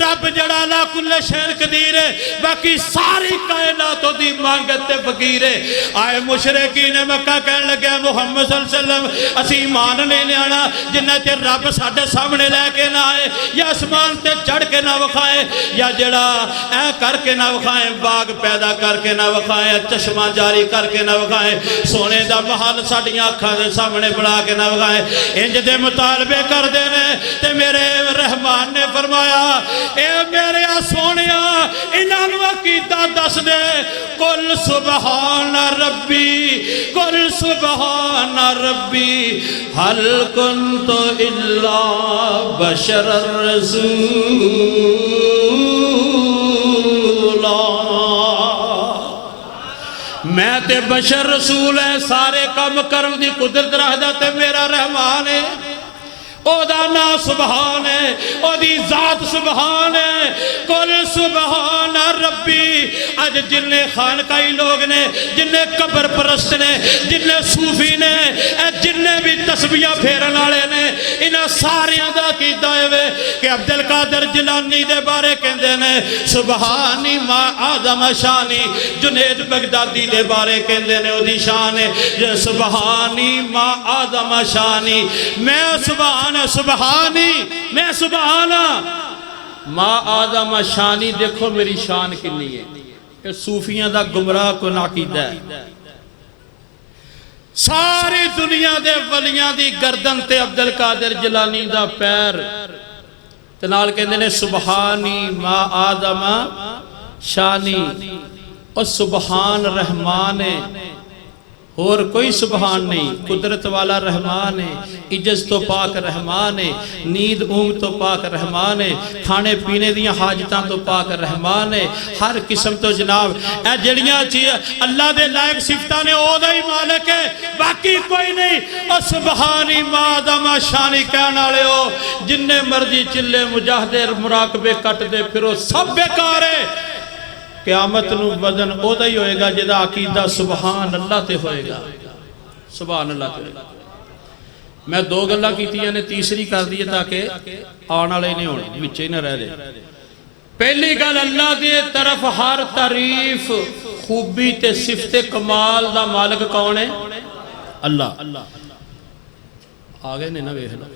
رب جڑا لا کل شیء قدیر ہے، باقی ساری کائنات دی مانگت تے فقیر ہے۔ آئے مشرکین مکہ کہنے لگے محمد صلی اللہ علیہ وسلم اسی ایمان نہیں لیانا جنہ تے رب ساڑھے سامنے لے کے نہ آئے، یا اسمان تے چڑھ کے نہ وکھائے، یا جڑا اے کر کے نہ وکھائے، باغ پیدا کر کے نہ وکھائے، چشمہ جاری کر کے نہ وکھائے، سونے دا محل ساڑھیاں اکھاں دے سامنے بڑھا کے نہ وکھائے۔ انج دے مطالبے کر دینے تے میرے رحمان نے فرمایا اے میرے سونیاں انہاں نو عقیدہ دس دے، قل سبحان ربی، قل سبحان ربی، حل کنت الا بشر الرسول۔ میں تے بشر رسول ہے، سارے کام کرن دی قدرت رہدا تے میرا رحمان ہے۔ او دا نا سبحان ہے، او دی ذات سبحان ہے۔ قل سبحان ربی۔ آج جننے خانقائی لوگ نے، جننے قبر پرست نے، جننے صوفی نے، جننے بھی تسبیحہ پھیرن والے نے، انہاں ساریاں دا عقیدہ ہے کہ عبدالقادر جیلانی دے بارے کہندے نے سبحانی ما اعظم شانی۔ جنید بغدادی دے بارے کہندے نے او دی شان ہے سبحانی ما اعظم شانی۔ میں سبحانی، میں سبحانہ ما آدم شانی، دیکھو میری شان کنی ہے۔ کہ صوفیاں دا گمراہ کو عقیدہ ہے، ساری دنیا دے ولیاں دی گردن تے عبدالقادر جیلانی دا پیر تنال کہندے نے سبحانی ما آدم شانی۔ اور سبحان رحمان ہے، اور کوئی سبحان نہیں، قدرت والا رحمان ہے، عجز تو پاک رحمان ہے، نیند اونگ تو پاک رحمان ہے، کھانے پینے دیاں حاجتاں تو پاک رحمان ہے، ہر قسم تو جناب اے جڑیاں چیز اللہ دے لائق صفتہ نے او دا ہی مالک ہے، باقی کوئی نہیں۔ اور سبحانی ما آدم شانی کہنا لے ہو، جننے مرضی چلے مجاہدے مراقبے کٹ دے پھر سب بیکار ہے۔ قیامت نو وزن او دا ہی ہوئے گا جدا عقیدہ سبحان اللہ تے ہوئے گا، سبحان اللہ تے ہوئے گا۔ میں دو گلہ کیتی نے تیسری کر دیئے تاکہ آنا لے نہیں ہونے بچے نہ رہ دے۔ پہلی گل اللہ دے طرف ہر تعریف خوبی تے صفت کمال دا مالک کون ہے؟ اللہ۔ آگے نے نہ ویکھنا۔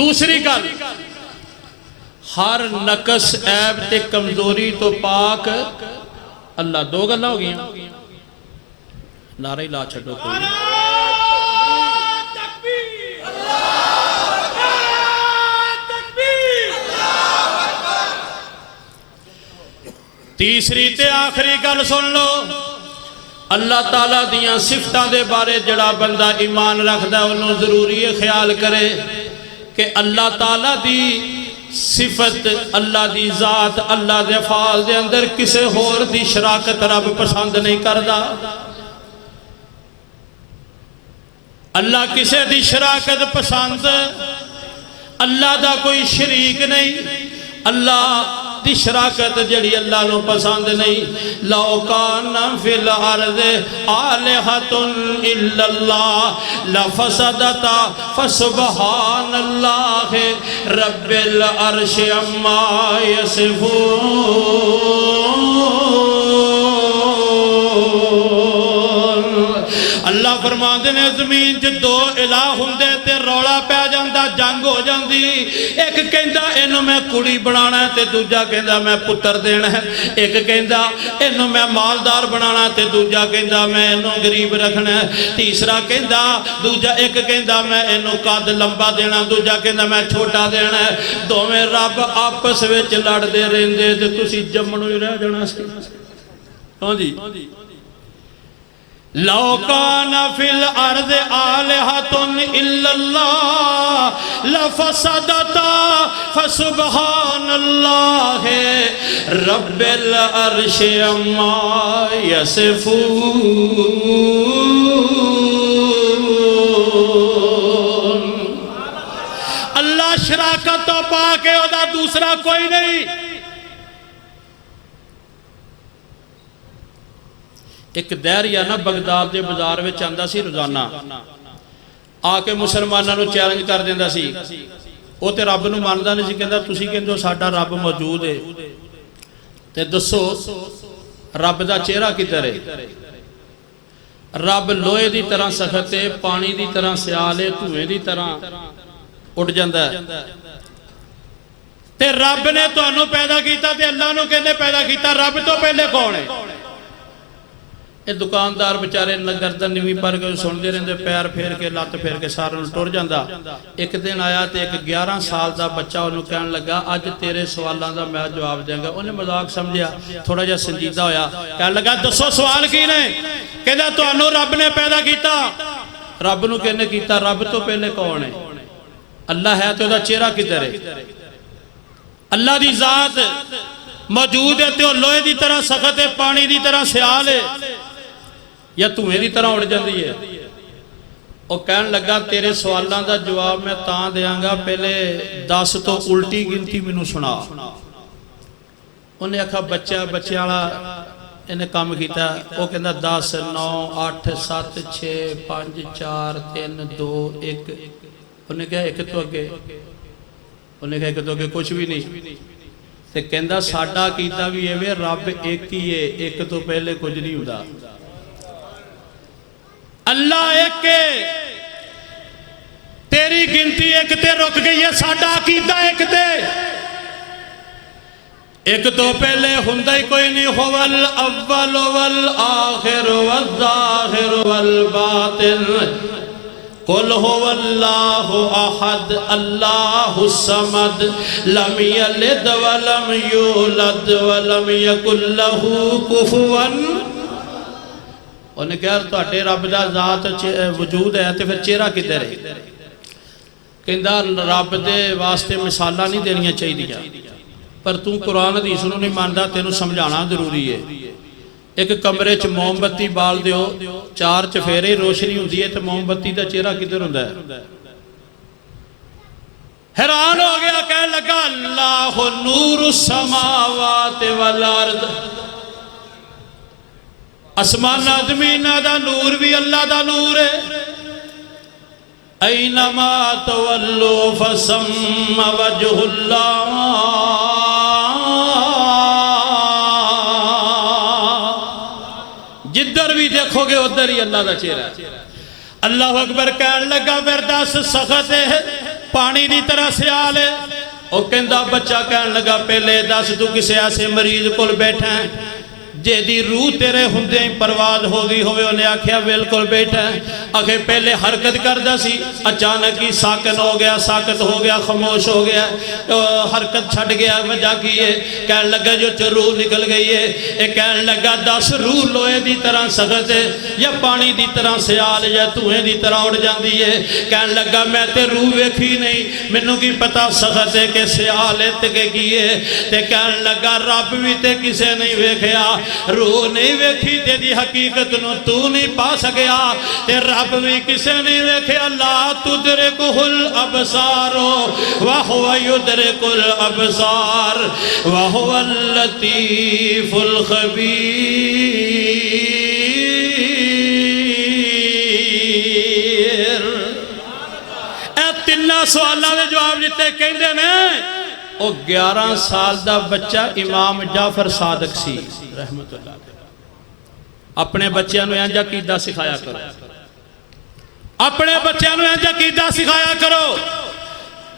دوسری گل ہر نقص عیب تے کمزوری تو پاک اللہ۔ دو گلہ ہو گیا، نعرہ لا چھڑو کوئی۔ تیسری تے آخری گل سن لو، اللہ تعالیٰ دیاں صفتاں دے بارے جڑا بندہ ایمان رکھ دا انہوں ضروری خیال کرے کہ اللہ تعالیٰ دی صفت، اللہ دی ذات، اللہ دے افعال دے اندر کسے ہور دی شراکت رب پسند نہیں کردا۔ اللہ کسے دی شراکت پسند، اللہ دا کوئی شریک نہیں، اللہ تی شراکت جڑی اللہ نو پسند نہیں لو کان فی الارض آلہۃ الا اللہ لفسدتا فسبحان اللہ رب العرش عما یصفون اللہ فرماندے نے زمین چ دو الہ ہوندے تے رولا پہ جاندا جنگ ہو جاندی ایک کہندا اینو میں کڑی بنانا ہے تے دوجا کہندا میں پتر دینا ہے ایک کہندا اینو میں مالدار بنانا تے دوجا کہندا میں اینو غریب رکھنا ہے تیسرا کہندا دوجا ایک کہندا میں اینو قد لمبا دینا دوجا کہندا میں چھوٹا دینا ہے دوویں رب آپس وچ لڑدے رہندے تے تسی جمنوں ہی رہ جانا سی ہاں جی لو کان فی الارض آلہۃ الا اللہ لفسدتا فسبحان اللہ رب العرش عما یصفون اللہ شراکت تو پا کے ادا دوسرا کوئی نہیں ایک دہریہ نا بغداد دے بازار وچ آندا سی روزانہ آ کے مسلماناں نو چیلنج کر دیندا سی او تے رب نو ماندا نہیں سی کہندا تسی کہندے ہو ساڈا رب موجود ہے تے دسو رب دا چہرہ کدھر ہے رب لوہے دی طرح سخت ہے پانی دی طرح سیال ہے دھوئیں دی طرح اٹھ جاندا ہے تے رب نے تانوں پیدا کیتا تے اللہ نو کہندے پیدا کیتا رب تو پہلے کون ہے یہ دکاندار بچارے گردن نیویں پر کے سن دے رہندے پیر پھیر کے لت پھیر کے سارا ٹر جاندا ایک دن آیا تے ایک 11 سال دا بچہ انہوں کہنے لگا اج تیرے سوالاں دا میں جواب دیں گا انہیں مذاق سمجھیا تھوڑا جا سنجیدہ ہویا کہنے لگا دسو سوال کی نے کہندا تانوں رب نے پیدا کیتا رب نو کہنے کیتا رب تو پہلے کون ہے اللہ ہے تے او دا چہرہ کدھر ہے اللہ دی ذات موجود ہے تے او لوہے دی طرح سخت ہے پانی دی طرح سیال ہے یا تمہیں دی طرح اڑ جاندی ہے وہ کہن لگا تیرے سوالوں دا جواب میں تاں دیاں گا پہلے 10 تو الٹی گنتی میں نو سنا انہیں اکھا بچہ والا انہیں کام کیتا وہ کہندا 10 9 8 7 6 5 4 3 2 1 انہیں کہا ایک تو اگے انہیں کہا ایک تو اگے کچھ بھی نہیں تے کہندا ساڈا کیتا بھی ہے رب ایک ہی ہے ایک تو پہلے کچھ نہیں ہوندا اللہ ایک کے تیری گنتی ایک تے رک گئی ہے ساڈا عقیدہ ایک تے ایک تو پہلے ہندہ ہی کوئی نہیں هو الاول والآخر والظاہر والباطن قل هو اللہ احد اللہ الصمد لم یلد ولم یولد ولم یکن لہ کفوا انہیں کہا تواڈے رب دا ذات وجود ہے تے پھر چہرہ کدھر ہے کہندا رب دے واسطے مثالاں نہیں دینیاں چاہیے پر تو قرآن حدیث نوں نہیں ماندا تینوں سمجھانا ضروری ہے ایک کمرے چ موم بتی بال دیو 4 چفیرے روشنی ہوندی ہے تے موم بتی دا چہرہ کدھر ہوندا ہے حیران ہو گیا کہنے لگا اللہ نور السماوات والارض اسمان زمین دا نور بھی اللہ دا نور ہے اینما تولو فسم وجہ اللہ جدھر بھی دیکھو گے ادھر ہی اللہ دا چہرہ ہے اللہ اکبر کہنے لگا پھر 10 سخت ہے پانی دی طرح سیال ہے وہ کہندا بچہ کہنے لگا پہلے 10 تو کسے ایسے مریض کول بیٹھا ہے جے دی روح تیرے ہندے ہی پرواز ہو گئی ہوئے انہیں آکھیا بالکل بیٹھا ہے آکھے پہلے حرکت کردہ سی اچانک ہی ساکن ہو گیا ساکت ہو گیا خاموش ہو گیا حرکت چھٹ گیا وجہ کی ہے کہنے لگا جو روح نکل گئی ہے ایک کہنے لگا 10 روح لوہے دی طرح سخت ہے یا پانی دی طرح سیال یا توہیں دی طرح اڑ جاندی ہے کہنے لگا میں تے روح ویکھی نہیں منوں کی پتا سخت ہے کہ سیال ہے تے کی ہے تے کہنے لگا رب بھی تے کسے نہیں ویکھیا روح نہیں ویکھی تے دی حقیقت نو تو نہیں پا سکیا تے رب بھی کسے نہیں ویکھیا لا تدرکہل ابصارو وہو یدرکل ابصار وہو اللطیف الخبیر۔ اے تینہ سوالہ دے جواب دیتے کہندے نے او 11 سال دا بچہ امام جعفر صادق سی رحمت اللہ علیہ۔ اپنے بچیاں نو انج عقیدہ سکھایا کرو، اپنے بچیاں نو انج عقیدہ سکھایا کرو۔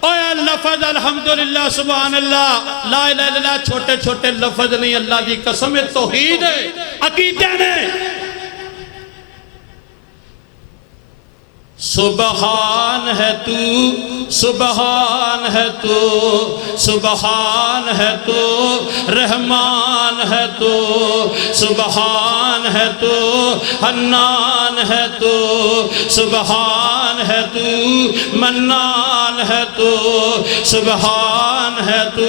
اوہ لفظ الحمدللہ سبحان اللہ لا الہ الا اللہ چھوٹے چھوٹے لفظ نہیں، اللہ دی قسم توحید ہے، عقیدہ نے۔ سبحان ہے تو سبحان ہے تو سبحان ہے تو رحمان ہے تو سبحان ہے تو حنان ہے تو سبحان ہے تو منان ہے تو سبحان ہے تو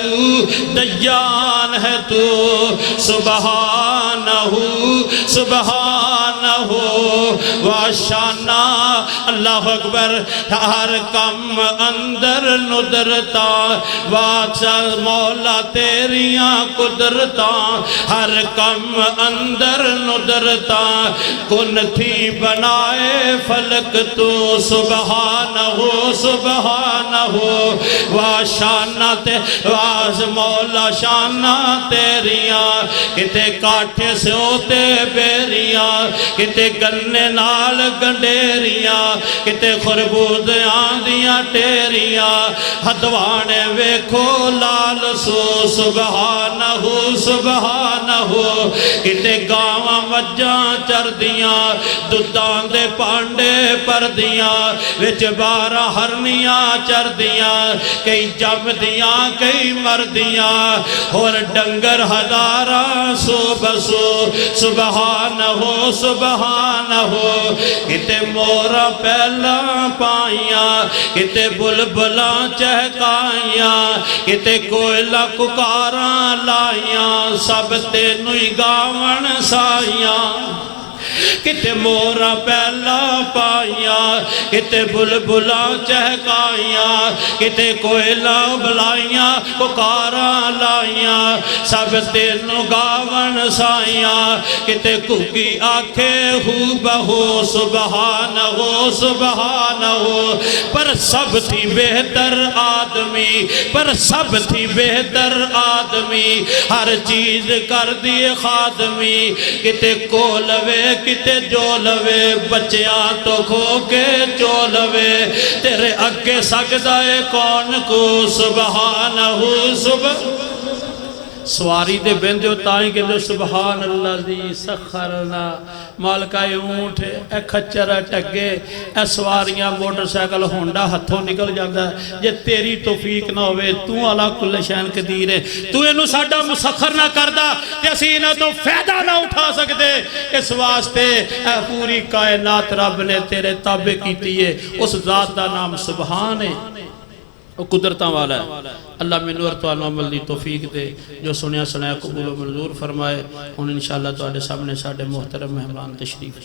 دیان ہے تو سبحانہ سبحانہ واشانہ اللہ اکبر۔ ہر کم اندر ندرتا واچا مولا تیریاں قدرتا، ہر کم اندر ندرتا کن تھی بنائے فلک تو سبحانہ سبحانہ واشانہ واز مولا شانہ تیریاں، کتے کاٹھے سے ہوتے بیریاں، کتے گنے نال گنڈیریاں، کتے خربوز آندیاں ٹیریاں، ہدوانے ویکھو لال سو سبحانہ سبحانہ، کتے گاواں مجھاں چر دیاں دودھاں دے پانڈے پر دیاں وچ 12 ہرنیاں چر دیاں، کئی جم دیاں کئی مر دیاں، اور ڈنگر ہزاراں سو بسو سبحانہ سبحانہ، کتے مورا پہلا پائیاں، کتے بلبلاں چہکائیاں، کتے کوئلہ ککاراں لائیاں، سب تینوئی گاون سائیاں، کتے مورا پہلا پائیاں، کتے بلبلاں چہکائیاں، کتے کوئلہ بلائیاں ککاراں لائیاں، سب تینو گاون سائیاں، کتے ککی آکھے ہو بہو سبحانہ سبحانہ، پر سب تھی بہتر آدمی، پر سب تھی بہتر آدمی، ہر چیز کر دیے خادمی، کتے کولوے کتے جولوے بچیاں تو کھو کے جولوے، تیرے اگے سجدہ کون کو سبحانہ سبحانہ۔ سواری دے بندیو تائیں کہ سبحان اللہ دی سخرنا، مالکہ اونٹ اے کھچر ٹگے اے سواریاں موٹر سائیکل ہونڈا ہتھوں نکل جاندہ ہے، یہ تیری توفیق نہ ہوئے، تو علا کل شین قدیر ہے، تو انہوں ساڑھا مسخر نہ کردہ کہ اسی انہوں تو فیدہ نہ اٹھا سکتے، اس واسطے اے پوری کائنات رب نے تیرے تابع کیتی ہے، اس ذات دا نام سبحان ہے، وہ قدرتاں والا ہے۔ اللہ منور تو عمل دی توفیق دے، جو سنیا سنایا قبول و منظور فرمائے، ان انشاءاللہ تو آلے سامنے ساڑھے محترم مہمان تشریف